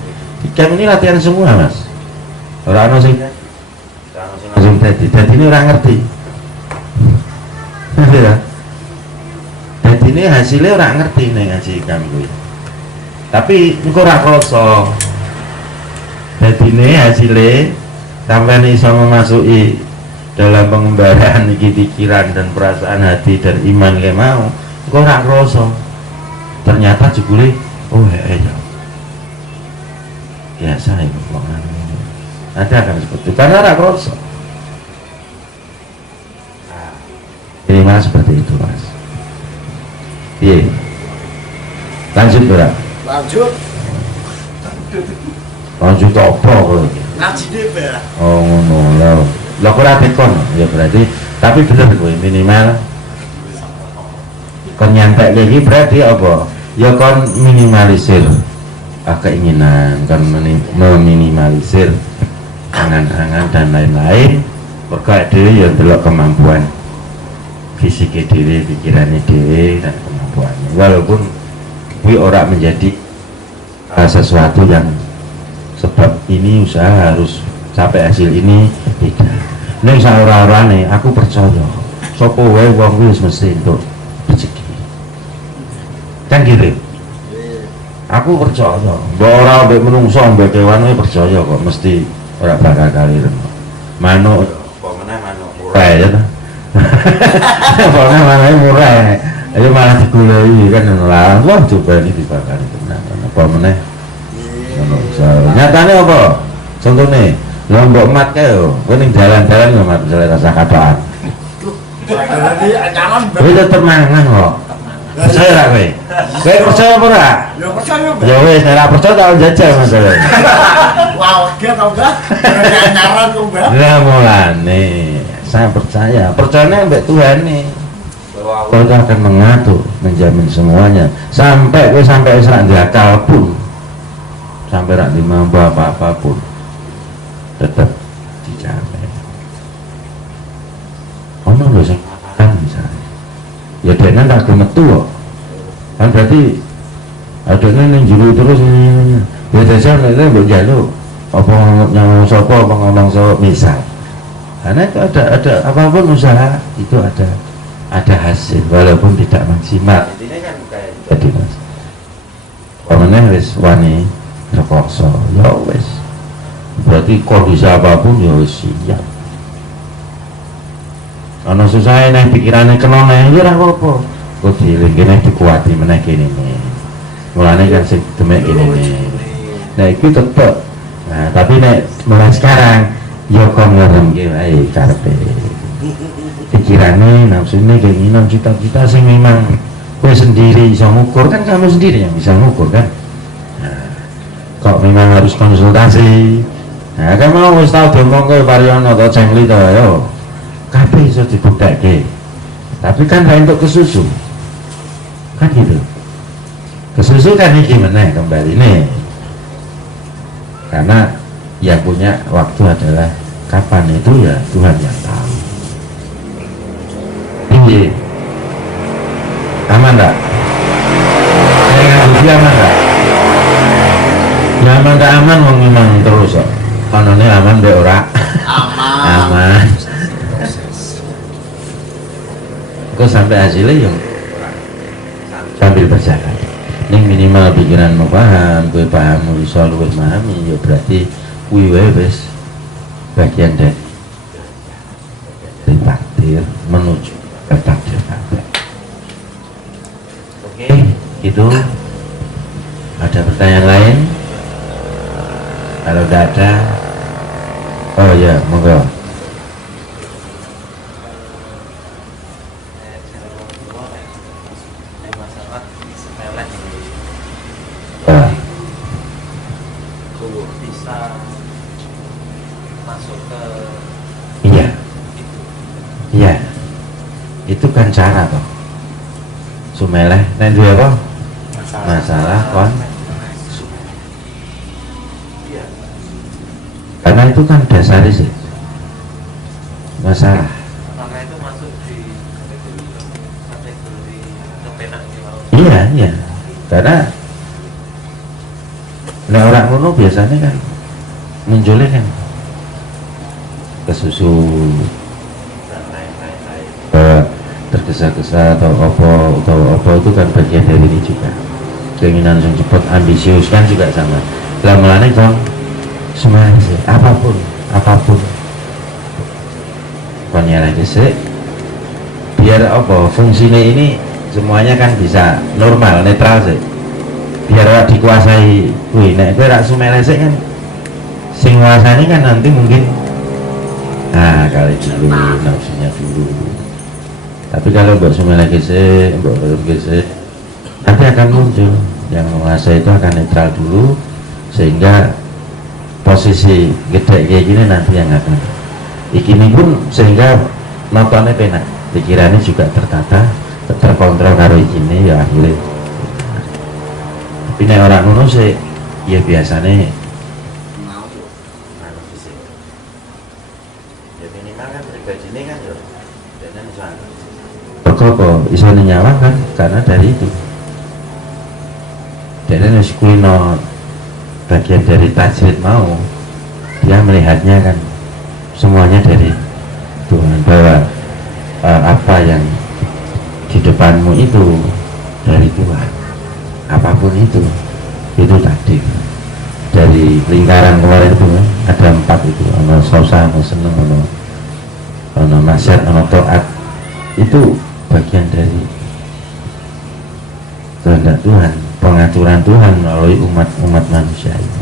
Camp ini latihan semua, Mas. Ora ono sing langsung dadi ini ora ngerti. Ya. Dadi ini hasilnya ora ngerti ning ngaji camp kuwi. Tapi engko ora krasa. Dadi ini hasilnya sampeyan iso memasuki dalam pengembaraan iki pikiran dan perasaan hati dan iman kayak mau, engko ora krasa. Ternyata jebule oh ya biasa itu nanti akan seperti itu karena ada kroso minimal seperti itu Mas. Iya lanjut berat lanjut apa ngaji deh ya oh ngono lo kurang tekon ya berarti tapi bener gue minimal kon nyampe lagi berarti apa ya kon minimalisir keinginan, kon meminimalisir angan-angan dan lain-lain. Berkait diri ya delok kemampuan fisiknya diri, pikirannya diri dan kemampuannya. Walaupun kuwi ora menjadi sesuatu yang sebab ini usaha harus sampai hasil ini tidak. Nek saora-orane aku percaya sapa wae wong kuwi mesti entuk rezeki. Kan gitu. Aku percaya, mbok ora mbek menungso mbek kewan kuwi percaya kok mesti ora bakal kaliren. Manuk apa meneh manuk murah ya ta. Apa meneh manuk murah. Ayo malah digoleki kan ngono lah. Wah coba ini dibakari tenan. Apa meneh menungso. Nyatane apa? Contone, lha mbok mat kae yo, kowe ning dalan-dalan yo mat misale rasa kataan. Jadi acaran Kowe tetep mangan kok. Percaya ra kowe? Kowe percaya apa ora? ya percaya Ya wis nek ora percaya tak jajal masalah. wow dia tau gak acaran tuh mbak Lah mulane saya percayanya mbak Tuhan nih. Kau akan mengatur, menjamin semuanya. Sampai serak diakal pun, sampai rak dimampu apa-apapun, tetap dijamin. Ono lho sing kan misalnya. Ya dene tak gemetu kok. Kan berarti adene ning jero terus ini. Ya jajal nek mbok njaluk apa nyamong sapa apa ngomong sapa misal. Karena itu ada apapun usaha itu ada hasil walaupun tidak maksimal. Intinya kan kayak jadi Mas. Pamane wis wani rekoso, ya wis. Berarti kondisi apapun ya wis siap. Ana susah nek pikirane kena nek ya ora apa-apa. Kok dilingkene dikuati meneh kene iki. Mulane kan sing demek kene iki. Nah itu tetep. Nah, tapi nek mulai sekarang ya kon ngeremke wae karepe. Pikirannya, nafsunya, keinginan, cita-cita sing memang kowe sendiri bisa ngukur kan, kamu sendiri yang bisa ngukur kan. Nah, kok memang harus konsultasi. Nah, kan mau wis tau diomong kowe Pariono atau Cengli to yo. Kabeh iso dibuktekke. Tapi kan ra entuk kesusu. Kan gitu. Kesusu kan iki meneh kembali nih. Karena yang punya waktu adalah kapan itu ya Tuhan yang tahu. Tinggi aman gak? Saya ngaji aman gak? Ya aman gak aman wong memang terus kok. Konone aman be ora? Aman. Kok sampai hasilnya yang sambil berjalan. Ini minimal pikiranmu paham, gue paham, bisa luwih memahami, ya berarti kuwi wae wis bagian dari Oke, itu ada pertanyaan lain? Kalau tidak ada, oh ya, monggo. Masalah sepele bisa masuk ke Iya, iya, itu kan cara toh. Sumeleh, nek duwe apa? Masalah kon. Karena itu kan dasar sih masalah. karena itu masuk di kategori kepenak Iya, iya. Karena nek orang ngono biasanya kan munculnya kan kesusu, tergesa-gesa atau apa itu kan bagian dari ini juga. Keinginan yang cepat, ambisius kan juga sama. Lama-lama dong semua sih, apapun pokoknya lagi sih biar apa fungsinya ini semuanya kan bisa normal, netral sih, biar gak dikuasai. Wih, nek kowe rak sumele sik kan sing nguasani kan nanti mungkin kali dulu nafsunya dulu. Tapi kalau mbak sumele sik, mbak sik, nanti akan muncul yang menguasai itu akan netral dulu, sehingga posisi gede kayak gini nanti yang akan ikini pun sehingga nontonnya penak, pikirannya juga tertata, terkontrol karo ikini ya akhirnya. Tapi nek orang ngono sih ya biasanya ya minimal kan pribadinya kan ya dan kok bisa nyawang kan karena dari itu. Dan wis kulino bagian dari tajrid mau, dia melihatnya kan semuanya dari Tuhan, bahwa apa yang di depanmu itu dari Tuhan, apapun itu tadi dari lingkaran kemarin itu kan, ada 4 itu, ono sosa, ono seneng, ono masyarakat, ono to'at, itu bagian dari kehendak Tuhan, pengaturan Tuhan melalui umat manusia itu.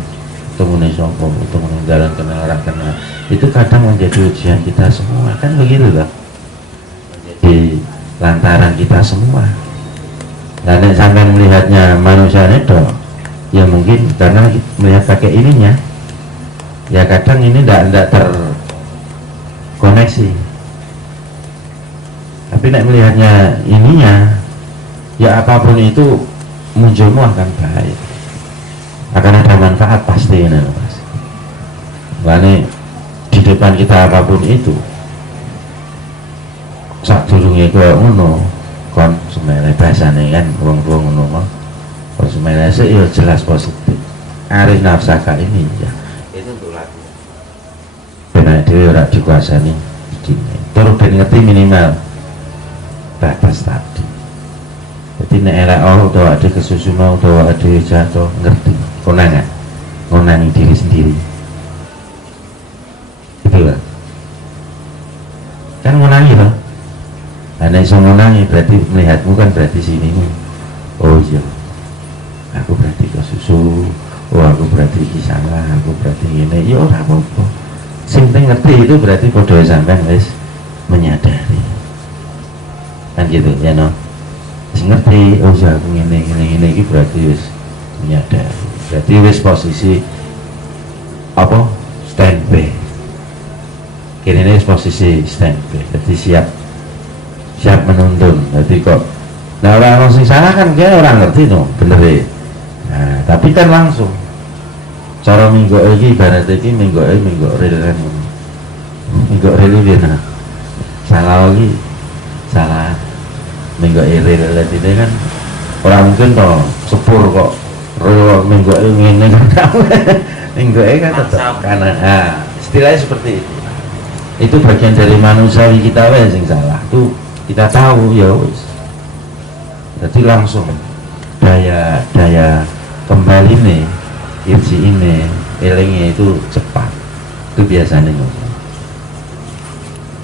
Temune sapa, temune jalan kenal ora kenal. Itu kadang menjadi ujian kita semua, kan begitu loh. Menjadi lantaran kita semua. Dan sampai melihatnya manusia itu, ya mungkin karena melihat pakai ininya, ya kadang ini tidak terkoneksi. Tapi nek melihatnya ininya, ya apapun itu munculmu akan baik, akan ada manfaat pasti ini mas. Lalu di depan kita apapun itu, sak durunge koyo ngono, kon semene bahasane kan wong-wong ngono mah. Kon semene sik ya jelas positif. Arif nafsaka ini ya. Itu untuk laku. Benar dhewe ora dikuasani iki. Terus ben ngerti minimal batas tadi. Jadi nek elek utawa ada kesusuna utawa ada jatuh ngerti konangan ngonangi diri sendiri gitu lah kan ngonangi loh. Karena iso ngonangi berarti melihatmu kan berarti sinimu, oh iya aku berarti kesusu, oh aku berarti salah, aku berarti ini, ya ora apa-apa. Sing penting ngerti itu berarti podo sampean wis menyadari kan gitu ya no. Ngerti, oh ya aku ini ini berarti wis menyadari, berarti wis posisi apa standby, kini ini posisi standby, jadi siap menuntun. Jadi kok nah orang sing salah kan dia orang ngerti no bener ya. Nah tapi kan langsung cara minggu ini ibarat ini minggu real kan, minggu real ini nah salah lagi salah minggu real ini kan orang mungkin toh sepur kok real minggu ini kan minggu ini kan tetap karena istilahnya seperti itu bagian dari manusiawi kita wes yang salah tuh kita tahu ya wes, jadi langsung daya kembali nih irsi ini elingnya itu cepat, itu biasanya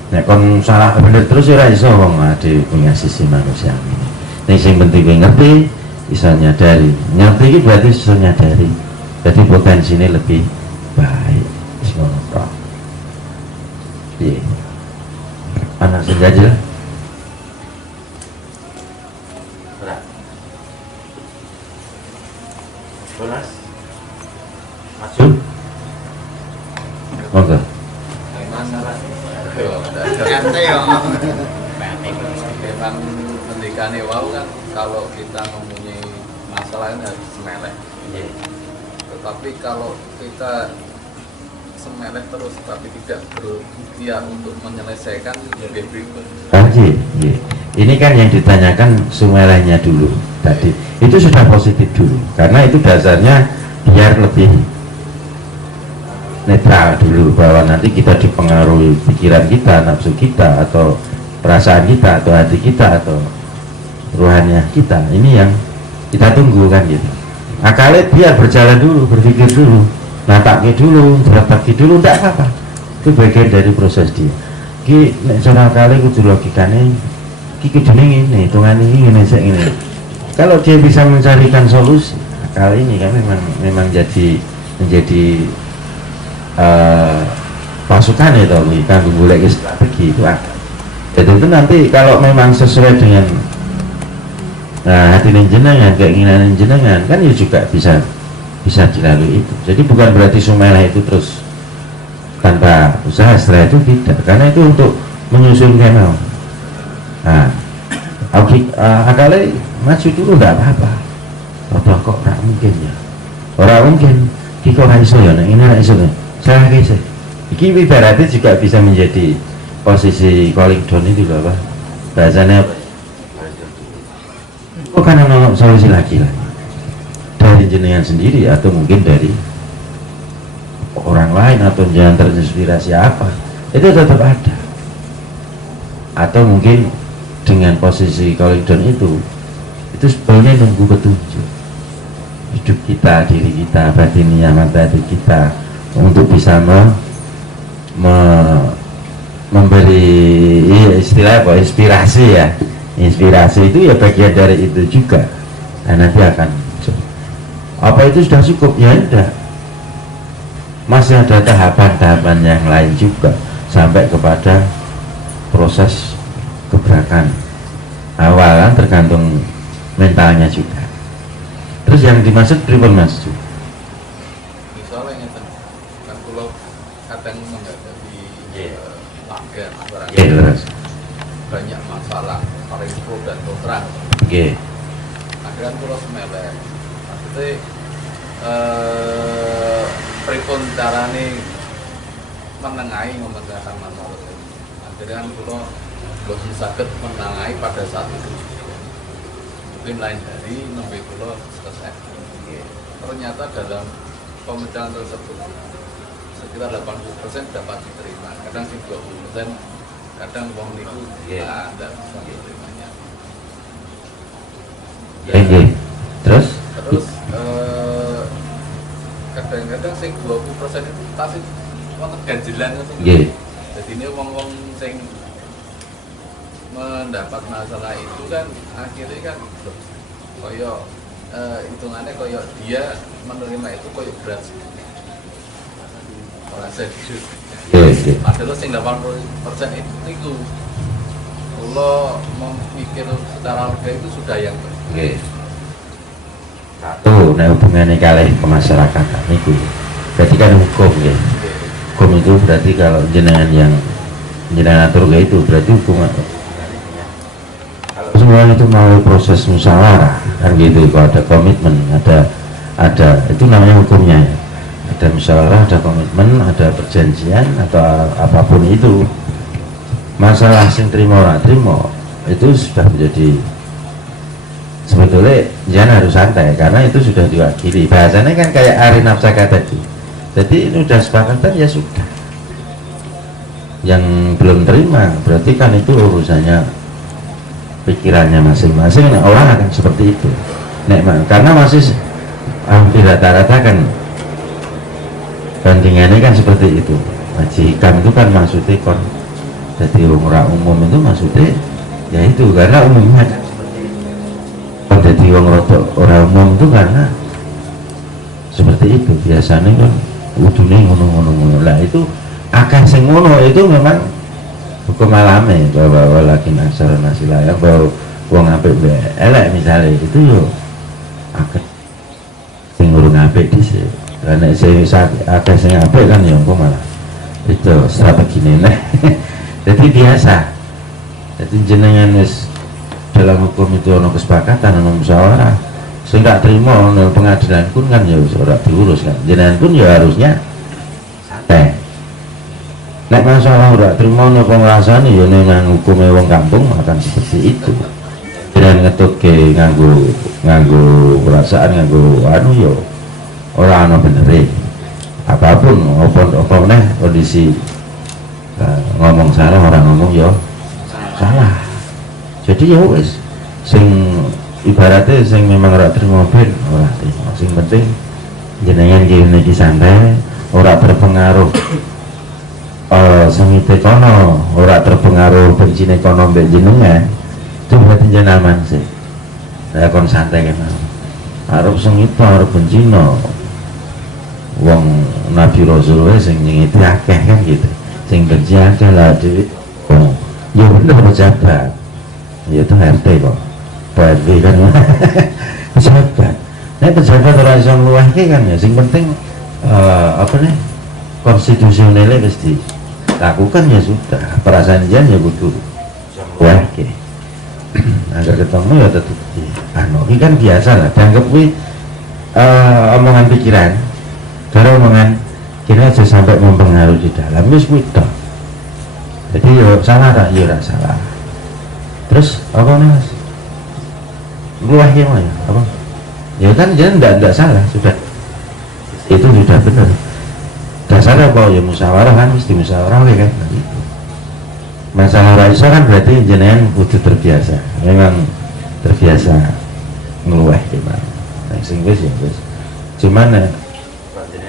nek kon salah bener terus ya iso wong ade punya sisi manusia ini. Ning sing penting kowe ngerti, bisa nyadari. Ngerti itu berarti bisa nyadari. Jadi potensinya lebih baik. Wis ngono tok. Piye? Anak sing jajal. Ora. Bolas. Maju. Oke. Ganti ya. Memang mendikane wau kan kalau kita mempunyai masalah kan harus semeleh. Tetapi kalau kita semeleh terus tapi tidak berikhtiar untuk menyelesaikan lebih berikut. Ini kan yang ditanyakan sumelehnya dulu tadi. Itu sudah positif dulu karena itu dasarnya biar lebih netral dulu, bahwa nanti kita dipengaruhi pikiran kita, nafsu kita, atau perasaan kita, atau hati kita, atau ruhannya kita. Ini yang kita tunggu kan gitu. Akalnya biar berjalan dulu, berpikir dulu, natake dulu, beratake dulu, tidak apa-apa. Itu bagian dari proses dia. Ki nek cara akalnya kudu logikane, ki kudune ngene, hitungan ini ngene. Kalau dia bisa mencarikan solusi, akal ini kan memang menjadi pasukan itu kan golek strategi itu ada. Jadi itu nanti kalau memang sesuai dengan hati jenengan, keinginan jenengan kan ya juga bisa dilalui itu. Jadi bukan berarti sumeleh itu terus tanpa usaha, setelah itu tidak, karena itu untuk menyusun kemau. Akalnya maju dulu tidak apa-apa. Kok tidak mungkin ya, orang mungkin kiko iso ya, ini iso ya. Saya kisah, ini ibaratnya juga bisa menjadi posisi calling down itu apa? Bahasanya kan ada solusi lagi lah dari jenengan sendiri atau mungkin dari orang lain atau jangan terinspirasi apa, itu tetap ada. Atau mungkin dengan posisi calling down itu sebenarnya nunggu petunjuk hidup kita, diri kita, batinnya, mata hati kita, untuk bisa memberi istilah apa, inspirasi ya. Inspirasi itu ya bagian dari itu juga. Nah, nanti akan apa itu sudah cukup ya, enggak, masih ada tahapan-tahapan yang lain juga sampai kepada proses gebrakan awal, kan tergantung mentalnya juga. Terus yang dimaksud pripun Mas? Kadang menghadapi pelanggan banyak masalah paling pro dan kontra. Akhirnya terus semeleh. Maksudnya pripun carane menengahi memecahkan masalah ini. Akhirnya kalau belum sakit menengahi pada saat itu. Mungkin lain dari nembe kula selesai. Ternyata dalam pemecahan tersebut sekitar 80% dapat diterima, kadang 20%, kadang uang itu tidak bisa diterimanya. Terus kadang-kadang sing 20% itu pasti wonten ganjilan ngoten. Jadi ini wong-wong sing mendapat masalah itu kan akhirnya kan koyo hitungannya koyo dia menerima itu koyo berat. Padahal sing 80% itu kalau memikir secara lega itu sudah yang baik. Satu, nah hubungannya kalih kemasyarakatan itu berarti kan hukum ya. Hukum itu berarti kalau jenengan yang jenengan atur itu berarti hubungan. Kalau semua itu melalui proses musyawarah kan gitu, kalau ada komitmen, ada itu namanya hukumnya ya. Ada musyawarah, ada komitmen, ada perjanjian atau apapun itu. Masalah sing trimo ora trimo itu sudah menjadi, sebetulnya jangan harus santai karena itu sudah diwakili. Bahasanya kan kayak Ari Nafsaka tadi. Jadi ini sudah sepakatan ya sudah. Yang belum terima berarti kan itu urusannya pikirannya masing-masing. Nah, orang akan seperti itu. Karena masih hampir rata-rata kan bandingannya kan seperti itu. Majikan itu kan maksudnya kon jadi orang umum itu maksudnya ya itu karena umumnya kan seperti itu. jadi wong rodok ora umum itu karena seperti itu biasanya kan udune ngono-ngono lah itu akeh sing ngono itu memang hukum alame bahwa lagi nasar nasilaya bahwa wong apik elek misalnya itu yo akeh sing urung apik dhisik karena sing akeh sing apik kan yo engko malah itu strategi nenek jadi biasa jadi jenengan wis dalam hukum itu ono kesepakatan ono musyawarah sing gak terima ono pengadilan pun kan ya wis ora diurus kan jenengan pun ya harusnya santai nek masalah ora terima ono pengrasane ya nang hukume wong kampung akan seperti itu jenengan ngetutke nganggo perasaan nganggo anu yo ora ono benere apapun apa meneh kondisi ngomong salah orang ngomong yo salah jadi ya wis sing ibaratnya sing memang ora terima ben ora terima sing penting jenengan kene iki santai ora terpengaruh sengite kono ora terpengaruh bencine kono mbek jenengan itu berarti jenengan aman sih saya kon santai kan arep sengite arep bencino wong Nabi Rasul sing nyengiti akeh kan gitu sing benci akeh lah dhewe oh ya bener pejabat ya itu RT kok PRW kan pejabat nek pejabat ora iso ngluwehke kan ya sing penting apa nih konstitusionalnya wis dilakukan ya sudah perasaan jan ya kudu ngluwehke agar ketemu ya tetep anu iki kan biasa lah dianggap kuwi omongan pikiran karena omongan kira aja sampai mempengaruhi di dalam wis kuwi tok jadi yo salah tak yo ora salah terus apa nih mas luah ya mas apa ya kan jangan tidak salah sudah itu sudah benar dasarnya apa ya musyawarah kan mesti musyawarah kan masalah raisa kan berarti jenengan kudu terbiasa memang terbiasa ngeluah gimana nah sing wis ya wis cuman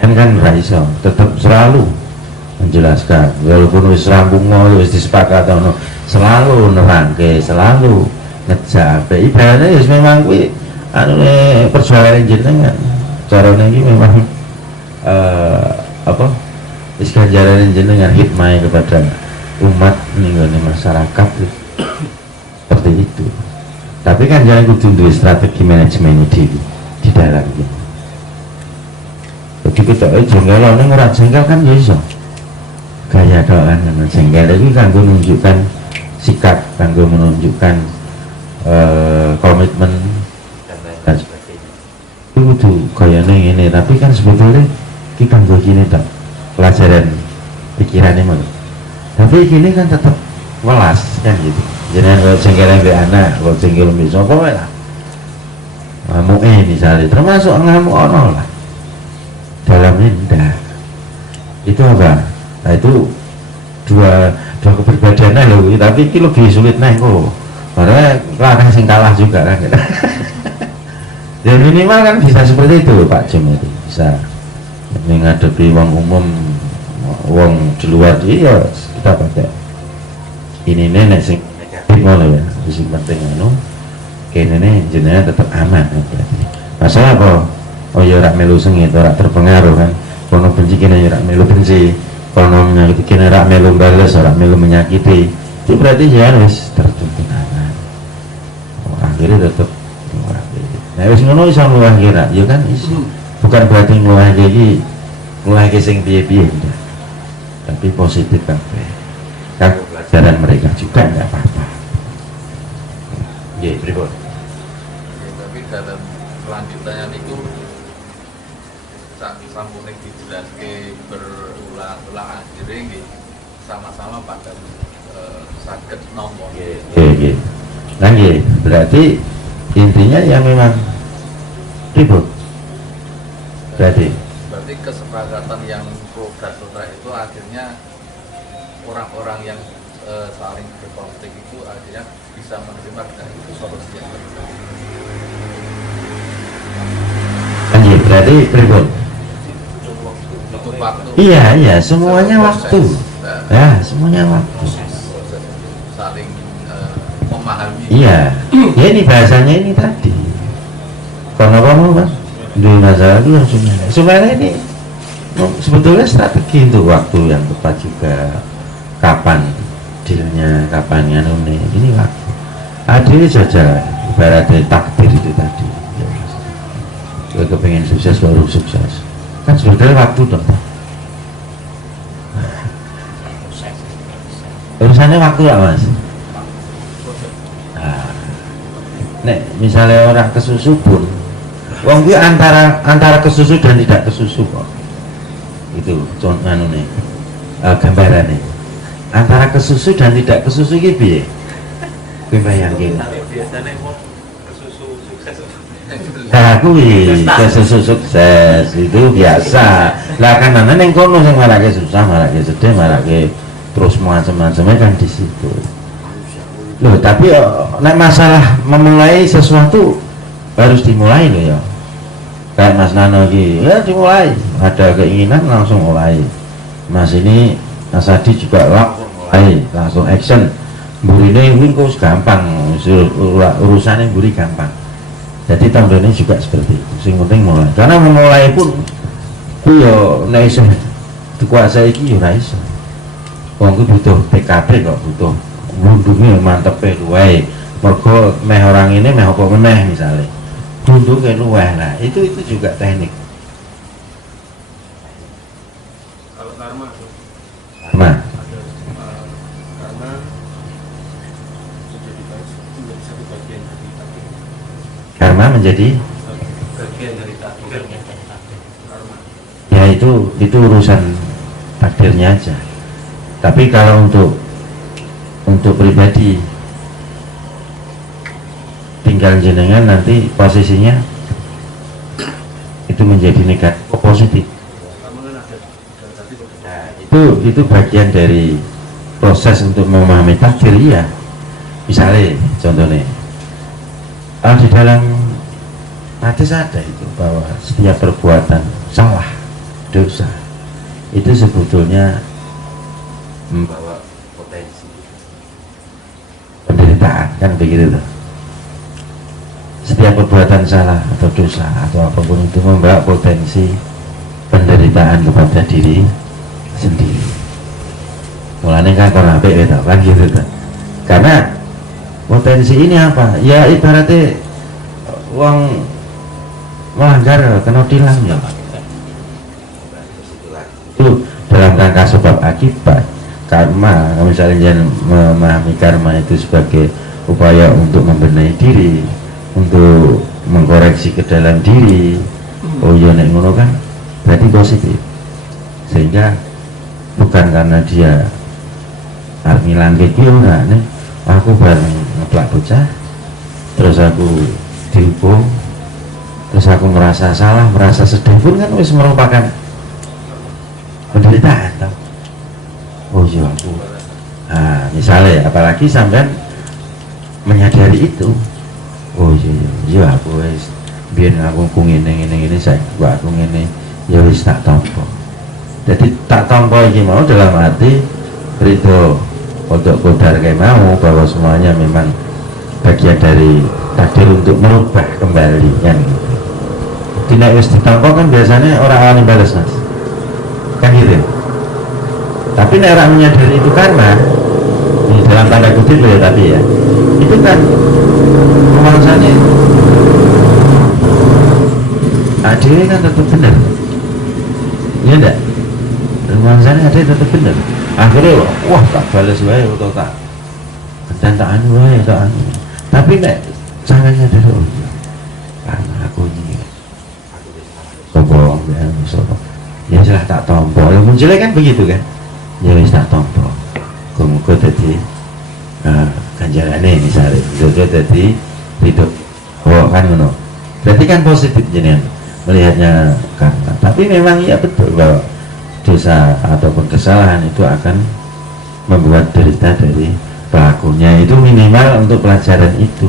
kan raiso tetap selalu menjelaskan walaupun wis rampung wis disepakati selalu nerangke selalu ngejak ibaratnya ya memang kuwi anu perjuangan jenengan carane iki memang apa wis ganjaran jenengan hikmah kepada umat ning masyarakat seperti itu tapi kan jangan kudu duwe strategi manajemen di dalam gitu jadi kita jengkel orang ora jengkel kan ya iso gaya doan jengkel itu kanggo menunjukkan sikap kanggo menunjukkan komitmen dan sebagainya itu tuh kayaknya ini tapi kan sebetulnya kita kanggo gini tak pelajaran pikirannya malu tapi gini kan tetap welas kan gitu jangan kalau jengkelan ke anak kalau jengkel bisa apa lah ngamuk misalnya termasuk ngamuk ono lah dalamnya enggak itu apa nah itu dua keberbedaan loh tapi ini lebih sulit nih kok karena larang sing kalah juga kan dan minimal kan bisa seperti itu Pak Jum itu bisa menghadapi wong umum wong di luar dia kita pakai ini nenek sing negatif ngono ya sing penting anu kene ne jenengan tetap aman berarti masalah apa oh ya rak melu sengit ora terpengaruh kan kono benci kene ya rak melu benci kono menyakiti kene rak melu bales ora melu menyakiti itu berarti ya wis tertuntun aman akhirnya tetap nah wis ngono iso ngluwahke rak ya kan iso bukan berarti ngluwahke sing piye-piye tapi positif kabeh kan pelajaran mereka juga enggak apa-apa nggih pripun tapi dalam kelanjutannya itu sampune dijelaske berulang-ulang akhirnya nggih sama-sama pada saged nampa. Nggih. Nah nggih, berarti intinya yang memang ribut. Berarti kesepakatan yang pro dan kontra itu akhirnya orang-orang yang saling berkonflik itu akhirnya bisa menerima dan itu solusi yang terbaik. Anjir, berarti ribut. Waktu. Iya, semuanya waktu. Ya, semuanya waktu. Saling memahami. Iya, ya ini bahasanya ini tadi. Kono mas di masalah itu langsung sebenarnya ini sebetulnya strategi untuk waktu yang tepat juga, kapan dealnya, kapan ini waktu adil saja, ibaratnya takdir itu tadi. Gue kepengen sukses baru sukses kan sebetulnya waktu dong. Urusannya waktu lah mas. Nah, nek misalnya orang kesusu pun wong kuwi antara kesusu dan tidak kesusu kok. Itu contoh nih gambarannya. Antara kesusu dan tidak kesusu iki piye? Kowe bayangke. Nah, kuwi kesusu sukses itu biasa. Lah kan ana ning kono sing marake susah, marake sedih, marake terus macam-macamnya kan di situ. Loh, tapi nek masalah memulai sesuatu harus dimulai loh ya. Kayak Mas Nano ini ya dimulai, ada keinginan langsung mulai. Mas ini Mas Adi juga mulai langsung action. Burine ini kok gampang, urusannya buri gampang. Jadi tahun ini juga seperti itu. Sing penting mulai. Karena memulai pun ku yo nek iso dikuasai iki yo ora iso. Wong ku butuh TKP kok, butuh mundunge mantepe luwe. Mergo meh orang ini meh apa meneh misalnya. Mundunge luwe. Nah, itu juga teknik. Kalau karma Karma karma menjadi bagian dari takdir. ya itu urusan takdirnya aja. Tapi kalau untuk pribadi tinggal jenengan nanti posisinya itu menjadi negatif positif. Nah, itu bagian dari proses untuk memahami takdir. Iya, misalnya contohnya di dalam hadis ada itu bahwa setiap perbuatan salah, dosa itu sebetulnya membawa potensi penderitaan, kan begitu tuh. Setiap perbuatan salah atau dosa atau apapun itu membawa potensi penderitaan kepada diri sendiri. Mulanya kan orang apik kan gitu tuh. Karena potensi ini apa? Ya ibaratnya uang melanggar kena tilang ya. Itu dalam rangka sebab akibat karma. Kalau misalnya jangan memahami karma itu sebagai upaya untuk membenahi diri, untuk mengkoreksi ke dalam diri. Oh iya nek ngono kan berarti positif. Sehingga bukan karena dia ngilang gitu ora nih. Aku bareng ngeplak bocah, terus aku dihukum, terus aku merasa salah, merasa sedih pun kan wis merupakan penderitaan tau. Oh iya aku misalnya apalagi sampean menyadari itu. Oh iya aku wis biar aku ngene saya aku ngene ya wis tak tampa. Jadi tak tampa iki mau dalam hati ridho untuk kodar kayak mau bahwa semuanya memang bagian dari takdir untuk merubah kembali kan. Tidak wis ditampa kan biasanya orang yang balas mas kan gitu. Tapi nek orang menyadari itu karena ini dalam tanda kutip ya, tapi ya itu kan pemaksanya adil kan tetap benar, iya enggak? Pemaksanya adil tetap benar. Akhirnya wah tak balas wae atau tak dan tak anu wae tak anu. Tapi nek caranya dari karena aku ini sombong ya sudah tak tompo. Yang munculnya kan begitu kan, ya wis tak tompo. Muga dadi ganjarane misalnya muga dadi hidup kan ngono. Berarti kan positif jenengan melihatnya karena. Tapi memang iya betul bahwa dosa ataupun kesalahan itu akan membuat derita dari pelakunya. Itu minimal untuk pelajaran itu,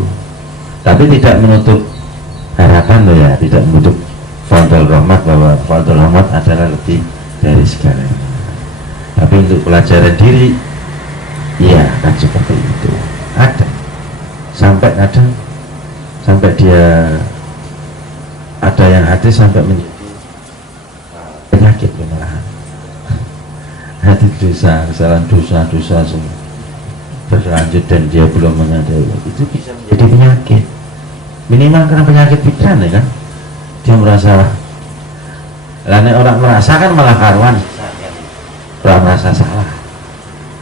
tapi tidak menutup harapan loh ya, tidak menutup fadl rahmat bahwa fadl rahmat adalah lebih dari segalanya. Tapi untuk pelajaran diri iya kan seperti itu ada sampai kadang sampai dia ada yang hati sampai menjadi penyakit malahan. Hati dosa, kesalahan dosa semua berlanjut dan dia belum menyadari itu bisa menjadi penyakit, minimal karena penyakit pikiran ya kan. Dia merasa lain orang merasa kan malah karuan, orang merasa salah,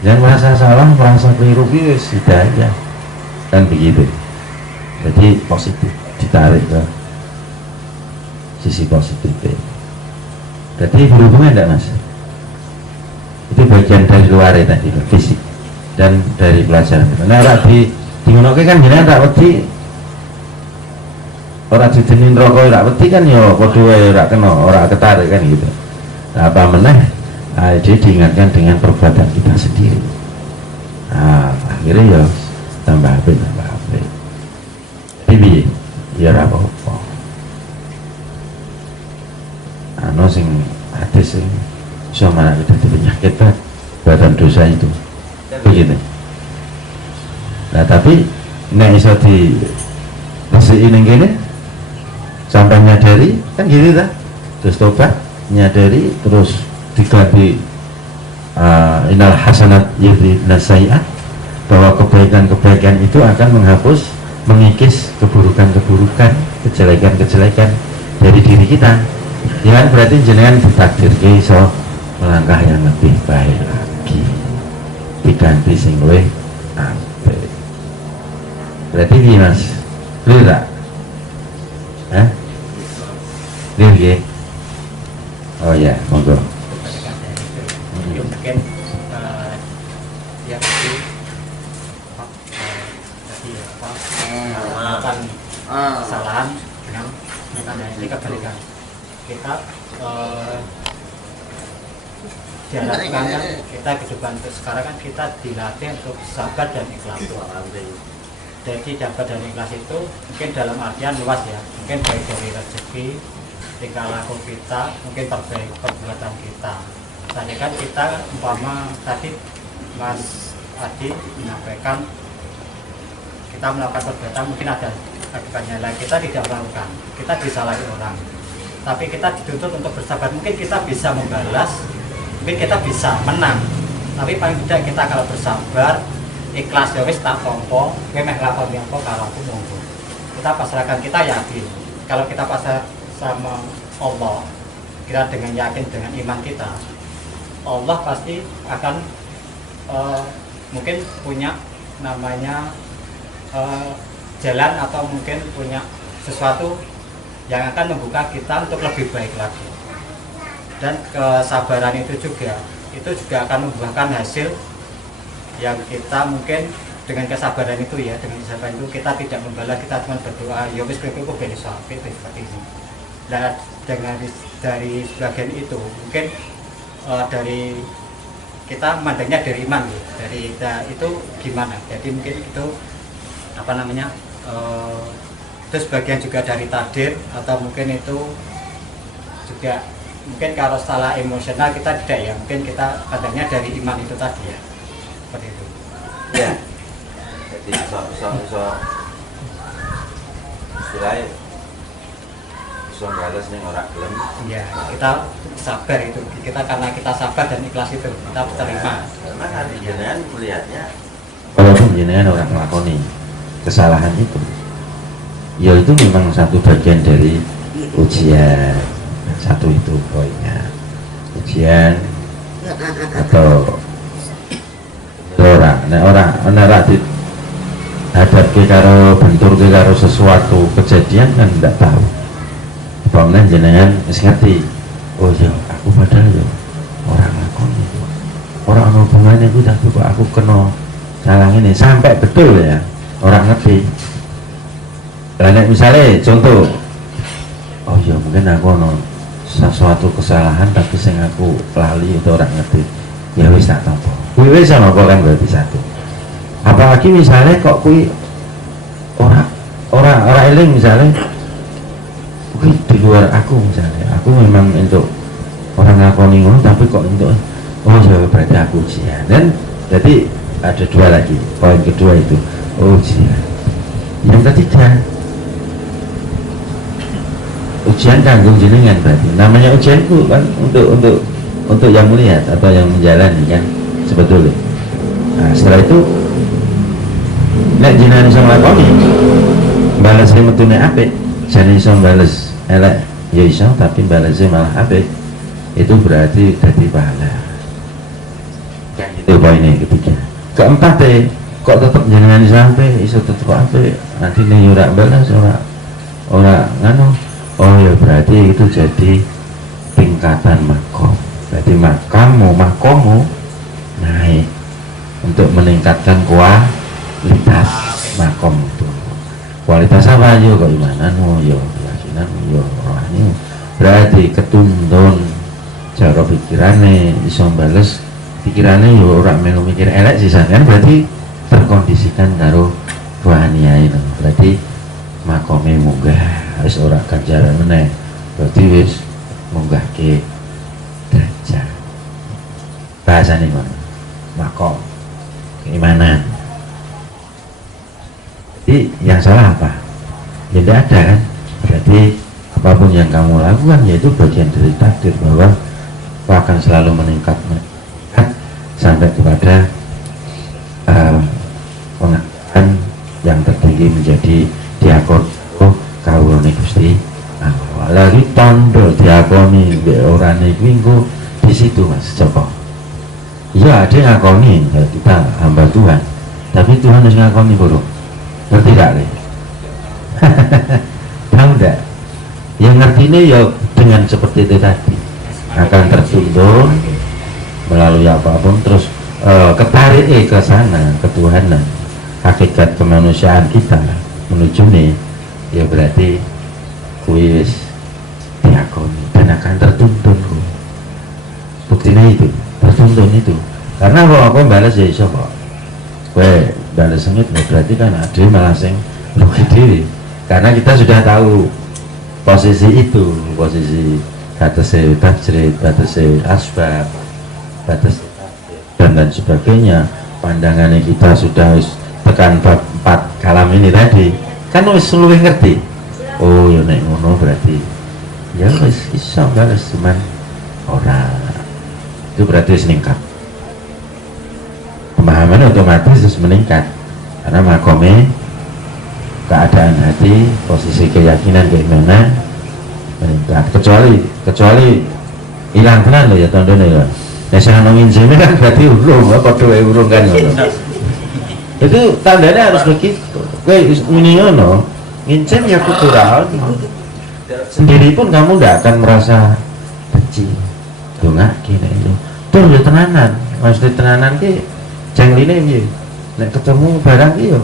yang merasa salah merasa keliru sudah aja kan begitu. Jadi positif ditarik ke sisi positif. Jadi berhubungan enggak mas? Itu bagian dari luar ya tadi, fisik dan dari pelajaran. Nah, ora di ngonoke kan jenengan tak wedi. Ora dijenin rokok ora wedi kan ya padha wae ora kena, ora ketarik kan gitu. Nah, apa meneh? Dia diingatkan dengan perbuatan kita sendiri. Nah, akhirnya ya tambah HP. Jadi ya ora apa-apa. Ano sing hadis sing iso malah dadi penyakit badan dosa itu. Begitu. Nah tapi nek iso di resiki ning kene sampai nyadari kan gitu ta. Terus tobat, nyadari terus diganti innal hasanat yudhibnas sayiat, bahwa kebaikan-kebaikan itu akan menghapus, mengikis keburukan-keburukan, kejelekan-kejelekan dari diri kita. Ya kan berarti jenengan ditakdir iso melangkah yang lebih baik lagi, diganti sing luwih apik. Berarti piye Mas? Clear tak? Hah? Clear nggih? Oh ya, monggo. Mungkin ya tadi melakukan kesalahan dengan ini kebalikan kita diharapkan kan kita kehidupan untuk sekarang kan kita dilatih untuk sabar dan ikhlas. Jadi sabar dan ikhlas itu mungkin dalam artian luas ya, mungkin baik dari rezeki, tingkah laku kita, mungkin perbuatan kita. Tadi kan kita umpama tadi Mas Adi menyampaikan kita melakukan perbuatan mungkin ada akibatnya, lah kita tidak melakukan, kita disalahi orang, tapi kita dituntut untuk bersabar. Mungkin kita bisa membalas, mungkin kita bisa menang, tapi paling tidak kita kalau bersabar ikhlas ya wis tak tompo kowe meh lakoni apa karo aku monggo. Kita pasrahkan, kita yakin kalau kita pasrah sama Allah, kita dengan yakin dengan iman kita, Allah pasti akan mungkin punya namanya jalan atau mungkin punya sesuatu yang akan membuka kita untuk lebih baik lagi. Dan kesabaran itu juga akan membuahkan hasil yang kita mungkin dengan kesabaran itu ya, dengan kesabaran itu kita tidak membalas, kita cuma berdoa ya wis kowe ben iso apik seperti ini. Dan dengan dari sebagian itu mungkin dari kita mandangnya dari iman ya, dari itu gimana, jadi mungkin itu apa namanya itu sebagian juga dari takdir, atau mungkin itu juga mungkin kalau salah emosional kita tidak ya, mungkin kita pandangnya dari iman itu tadi ya, seperti itu ya. Jadi so istilahnya so balas nih orang gelem ya, kita sabar itu, kita karena kita sabar dan ikhlas itu kita terima. karena hari jenengan melihatnya Walaupun jenengan orang melakoni kesalahan itu, ya itu memang satu bagian dari ujian. Satu itu poinnya, ujian atau orang dihadapi karo bentur karo sesuatu kejadian kan tidak tahu. Bangunan jenengan ngerti, oh ya aku padahal ya orang lakoni, orang hubungannya itu tapi kok aku kena salah ini, sampai betul ya orang ngerti. Karena misalnya contoh, oh ya mungkin aku sesuatu kesalahan tapi sing aku lali itu orang ngerti, ya wis tak tampa. Kuwi sama kok kan berarti satu. Apalagi misalnya kok kuwi orang eling misalnya, kuwi di luar aku misalnya, aku memang untuk orang ngakoni ngono tapi kok untuk oh ya berarti aku ujian. Dan jadi ada dua lagi, poin kedua itu ujian. Yang ketiga, ujian kanggung jenengan berarti. Namanya ujian itu kan untuk yang melihat atau yang menjalani kan sebetulnya. Nah, setelah itu nek jenengan iso nglakoni balas metune apik, jane iso bales elek ya iso, tapi balesnya malah apik, itu berarti dadi pahala. Kan itu poinnya ketiga. Keempat kok tetap jenengan sampai iso tetep apik, nanti ning ora balas ora nganu. Oh ya berarti itu jadi tingkatan makom. Berarti makommu naik untuk meningkatkan kualitas makom itu. Kualitas apa yo keimananmu yo keyakinanmu yo rohanimu. Berarti ketuntun cara pikirane iso bales pikirane yo ora melu mikir elek sisan kan, berarti terkondisikan karo rohaniae. Berarti makome munggah wis ora ganjaran meneh, berarti wis munggahke derajat. Bahasane ngono. Makom keimanan. Jadi yang salah apa? Ya tidak ada kan. Berarti apapun yang kamu lakukan yaitu bagian dari takdir, bahwa kau akan selalu meningkat sampai kepada pengetahuan yang tertinggi menjadi diakon kawulane Gusti Allah. Lagi tondo diakoni mbek orane kuwi engko di situ Mas Joko. Iya ada yang ngakoni ya, kita hamba Tuhan, tapi Tuhan harus ngakoni buruk. Ngerti gak nih? Tahu enggak? Yang ngerti ini ya dengan seperti itu tadi akan tertuntun melalui apapun, terus ketarik ke sana, ketuhanan, hakikat kemanusiaan kita menuju nih, ya berarti kuis diakoni dan akan tertuntun. Buktinya itu tertuntun itu karena kalau aku balas ya iso kok gue balas sengit, berarti kan ada malah sing rugi diri karena kita sudah tahu posisi itu, posisi batasnya tajrid, batasnya asbab, batas dan lain sebagainya. Pandangannya kita sudah tekan bab 4 kalam ini tadi kan wis luwih ngerti. Oh ya nek ngono berarti ya wis iso balas, cuman ora itu berarti meningkat, pemahaman otomatis terus meningkat karena makome keadaan hati, posisi keyakinan keimanan meningkat. Kecuali hilang tenan loh ya tandone ya. Nek sing ana nginjene kan berarti urung, padha wae urung kan ngono. Itu tandanya harus begitu. Kowe muni ngono, ngincen ya kultural. Sendiri pun kamu tidak akan merasa benci. Dongake nek itu. Tur ya tenanan. Maksud tenanan ki jengline piye? Nek ketemu barang ki yo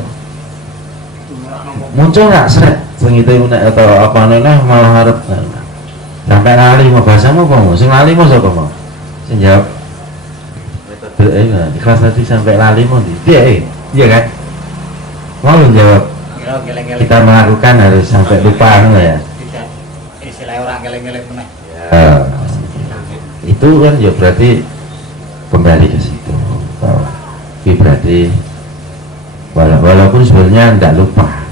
muncul gak seret sing itu nek atau apa neh malah harap sampai lali mau bahasamu apa mau sing lali mau sapa mau sing jawab ikhlas tadi sampai lali mau iya kan mau lu jawab kita melakukan harus sampai lupa ya istilah orang geleng-geleng meneh ya, itu kan ya berarti kembali ke situ bahwa berarti walaupun sebenarnya tidak lupa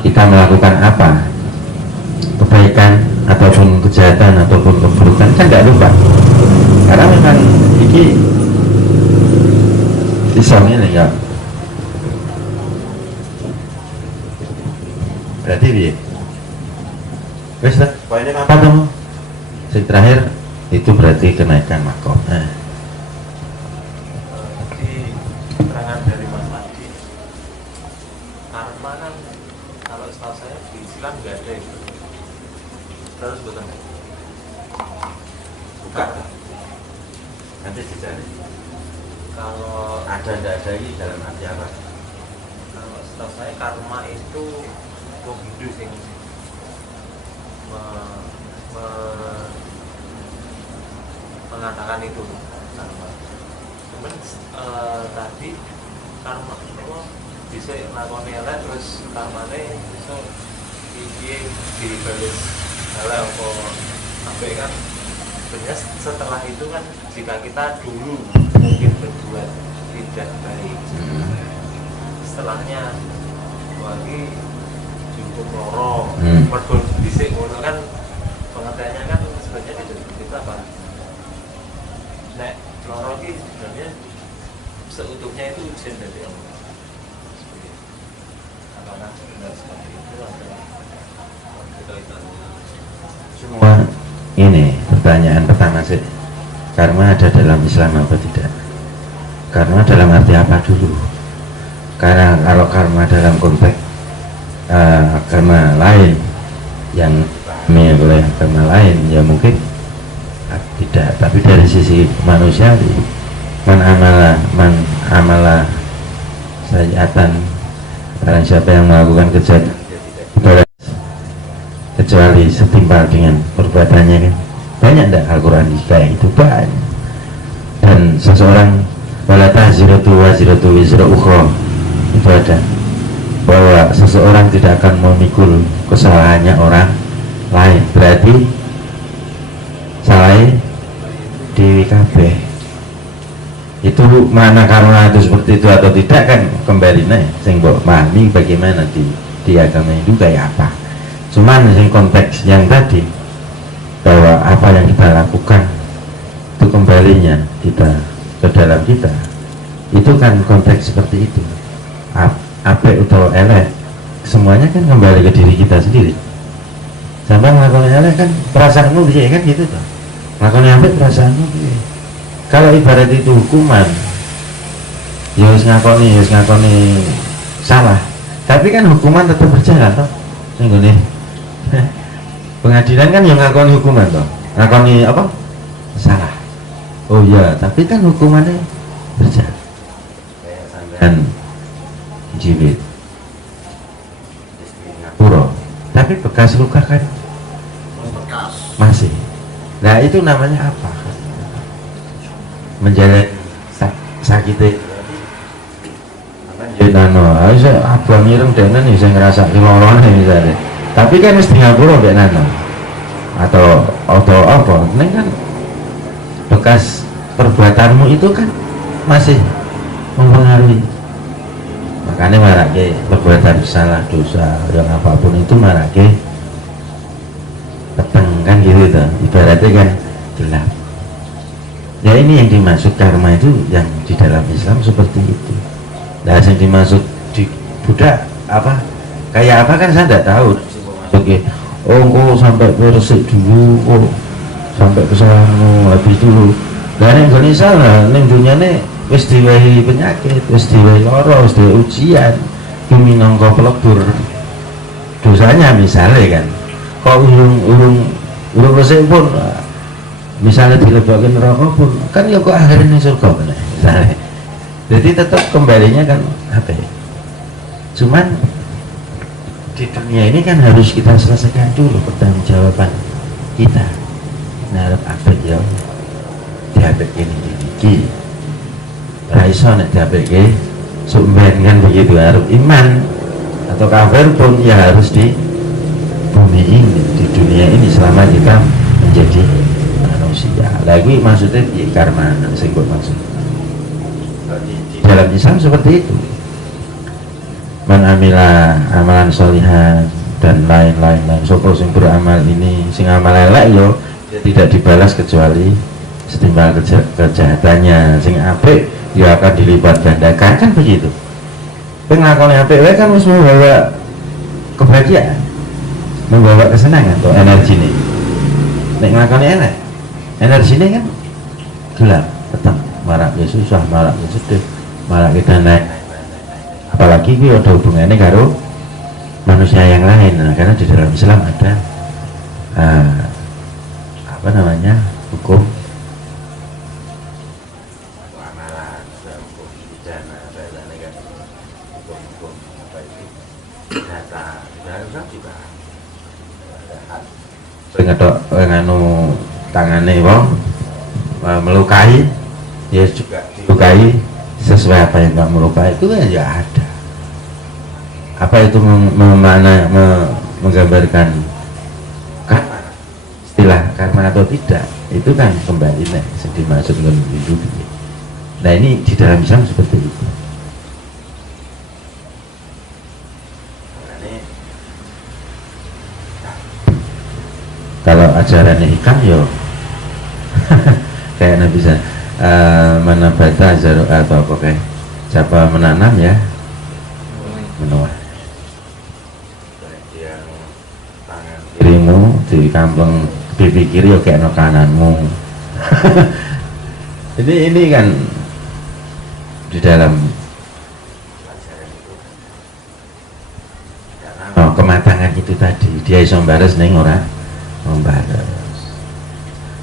kita melakukan apa, kebaikan ataupun kejahatan ataupun keburukan kan tidak lupa karena memang ini isomnya nih ya berarti dia wes lah apa kamu yang terakhir itu berarti kenaikan makom. Di keterangan dari Mas Adi, karma kan kalau setahu saya di Islam nggak ada itu. Terus betul nggak? Buka nanti dicari Kalau ada tidak ada ini dalam arti apa? kalau setahu saya karma itu wong Hindu sing mengatakan itu karma. Cuman tadi karma itu bisa ngakoni elek terus karmane bisa iki dibalas halal apa kan sebenarnya setelah itu kan jika kita dulu mungkin berbuat tidak baik setelahnya lagi hukum loro. Mergo dhisik ngono kan pengertiannya kan sebenarnya itu apa? Nek loro iki sebenarnya seutuhnya itu izin dari Allah. Apakah benar seperti itu adalah semua ini pertanyaan pertama sih, karma ada dalam Islam apa tidak? Karma dalam arti apa dulu? Karena kalau karma dalam konteks agama lain yang dipahami oleh agama lain ya mungkin tidak, tapi dari sisi manusiawi man amala sayyatan, barang siapa yang melakukan kejahatan kecuali setimpal dengan perbuatannya kan. Banyak enggak Al-Quran kayak itu? Banyak. Dan seseorang wala tahziratu waziratu wizra ukhra, itu ada bahwa seseorang tidak akan memikul kesalahannya orang lain, berarti salah di kabeh. Itu mana karena itu seperti itu atau tidak kan kembali nih sing mbok pahami bagaimana di agama itu kayak apa. Cuman yang konteks yang tadi bahwa apa yang kita lakukan itu kembalinya kita ke dalam kita, itu kan konteks seperti itu. Apik atau elek semuanya kan kembali ke diri kita sendiri. Sampai melakukan elek kan perasaanmu dia kan gitu tuh. Melakukan apik perasaanmu dia. Kalau ibarat itu hukuman, ya harus ngakoni salah. Tapi kan hukuman tetap berjalan toh. Singgung nih. Pengadilan kan yang ngakoni hukuman toh, ngakoni apa? Salah. Oh iya, tapi kan hukumannya berjalan. Dan jilid Ngapura, tapi bekas luka kan masih. Nah itu namanya apa? Menjalani sakitnya. Nano, abang ireng denen nih saya ngerasa kelorone misalnya. Tapi kan mesti ngapura mbek nano. Atau apa? Ini kan bekas perbuatanmu itu kan masih mempengaruhi. Makanya marake perbuatan salah dosa yang apapun itu marake peteng kan gitu tuh. Ibaratnya kan gelap. Ya ini yang dimaksud karma itu yang di dalam Islam seperti itu. Nah yang dimaksud di Buddha apa? Kayak apa kan saya tidak tahu. Oke, oh sampai bersih dulu, oh sampai kesalahanmu habis dulu. Dan yang gini salah, yang dunia ini wis diwai penyakit, wis diwai loro, wis diwai ujian, minangka pelebur dosanya misalnya kan. Kok urung resik pun misalnya dilebokkan neraka pun kan ya kok akhirnya surga bener misalnya. Jadi tetap kembalinya kan apa ya? Cuman di dunia ini kan harus kita selesaikan dulu pertanggungjawaban kita. Nah, apa ya? Diapik ini raiso nek diapik sumben kan begitu, harus iman atau kafir pun ya harus di bumi ini, di dunia ini selama kita menjadi manusia. Lagi maksudnya ya, karma sing maksud di dalam Islam seperti itu. Man amila amalan solihan dan lain-lain sopo sing beramal ini sing amal elek yo tidak dibalas kecuali setimbal kejahatannya. Sing apik ya akan dilipat gandakan kan begitu. Penglakon apik kan harus membawa kebahagiaan, membawa kesenangan atau energi nih. Nek nglakoni elek energinya kan gelap, peteng, marak ya susah, marak ya sedih, marak kita naik. Apalagi itu ada hubungannya karo manusia yang lain. Nah, karena di dalam Islam ada apa namanya hukum amalan, hukum pidana, hukum apa itu data. Di dalam Islam juga ada hak. Pengetok nganu tangane wong melukai ya juga dilukai sesuai apa yang kamu melukai itu kan ya ada. Apa itu menggambarkan karma, istilah karma atau tidak itu kan kembali nih dimaksud dengan hidup. Nah ini di dalam Islam seperti itu. Ini Kalau ajarannya ikan yo kayak Nabi bisa mana bata zaru atau apa kayak siapa menanam ya menuai. Yang tangan kirimu di kampung pipi kiri yo kayak no kananmu. Jadi ini kan di dalam kematangan itu tadi dia iso mbares ning ora membares.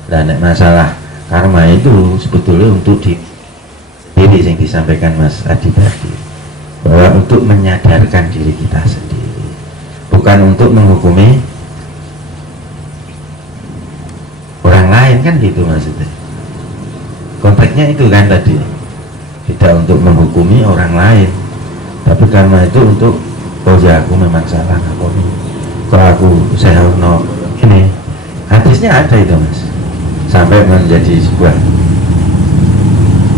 Dan masalah karma itu sebetulnya untuk diri yang disampaikan Mas Adi tadi, bahwa untuk menyadarkan diri kita sendiri, bukan untuk menghukumi orang lain, kan gitu maksudnya. Konteksnya itu kan tadi, tidak untuk menghukumi orang lain, tapi karma itu untuk oh ya aku memang salah ngakoni, kok aku saya no ini hadisnya ada itu Mas, sampai menjadi sebuah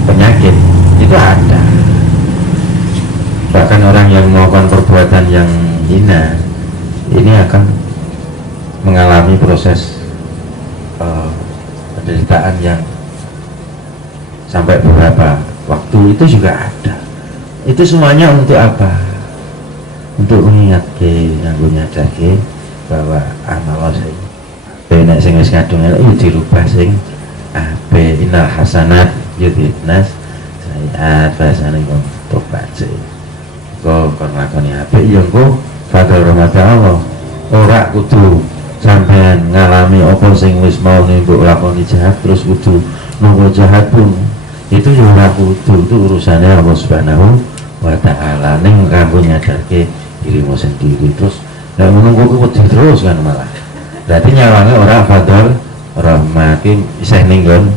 penyakit itu ada. Bahkan orang yang melakukan perbuatan yang hina ini akan mengalami proses penderitaan yang sampai beberapa waktu itu juga ada. Itu semuanya untuk apa? Untuk mengingatkan, aku nyadarke bahwa amal sing benek sing wis kadung elek yo dirubah sing ape innal hasanat yudhibnas sayiat fasane kon tobat sih. Kok kon lakoni apik yo engko bakal rahmat Allah. Ora kudu sampean ngalami apa sing wis mau mbok lakoni jahat terus kudu nunggu jahat pun. Itu yo ora kudu, itu urusannya Allah Subhanahu wa ta'ala. Ning kanggo nyadarke dirimu sendiri terus dan menunggu wedi terus kan malah berarti nyawangnya orang fadol rahmatin isih ninggon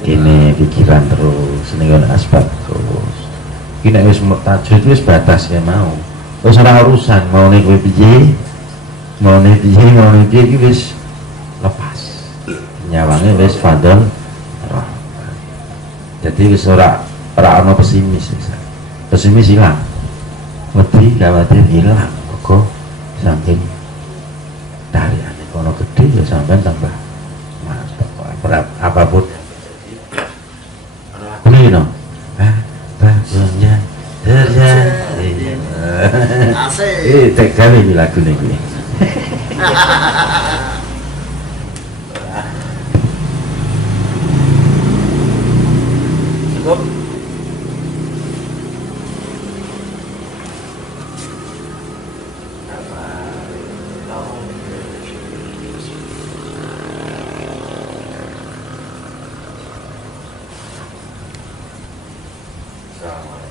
ini pikiran terus ninggon asbab terus kini wis tajwid wis batas ya mau wis ora urusan mau nih kowe piye mau nih piye wis lepas nyawangnya wis fadol rahmat. Jadi wis ora ono pesimis hilang, wedi khawatir hilang kok saking tariannya kono gede ya sampai tambah mantap apapun ini no apapun yang terjadi Asik. tek kali lagu ini Cukup. Assalamualaikum.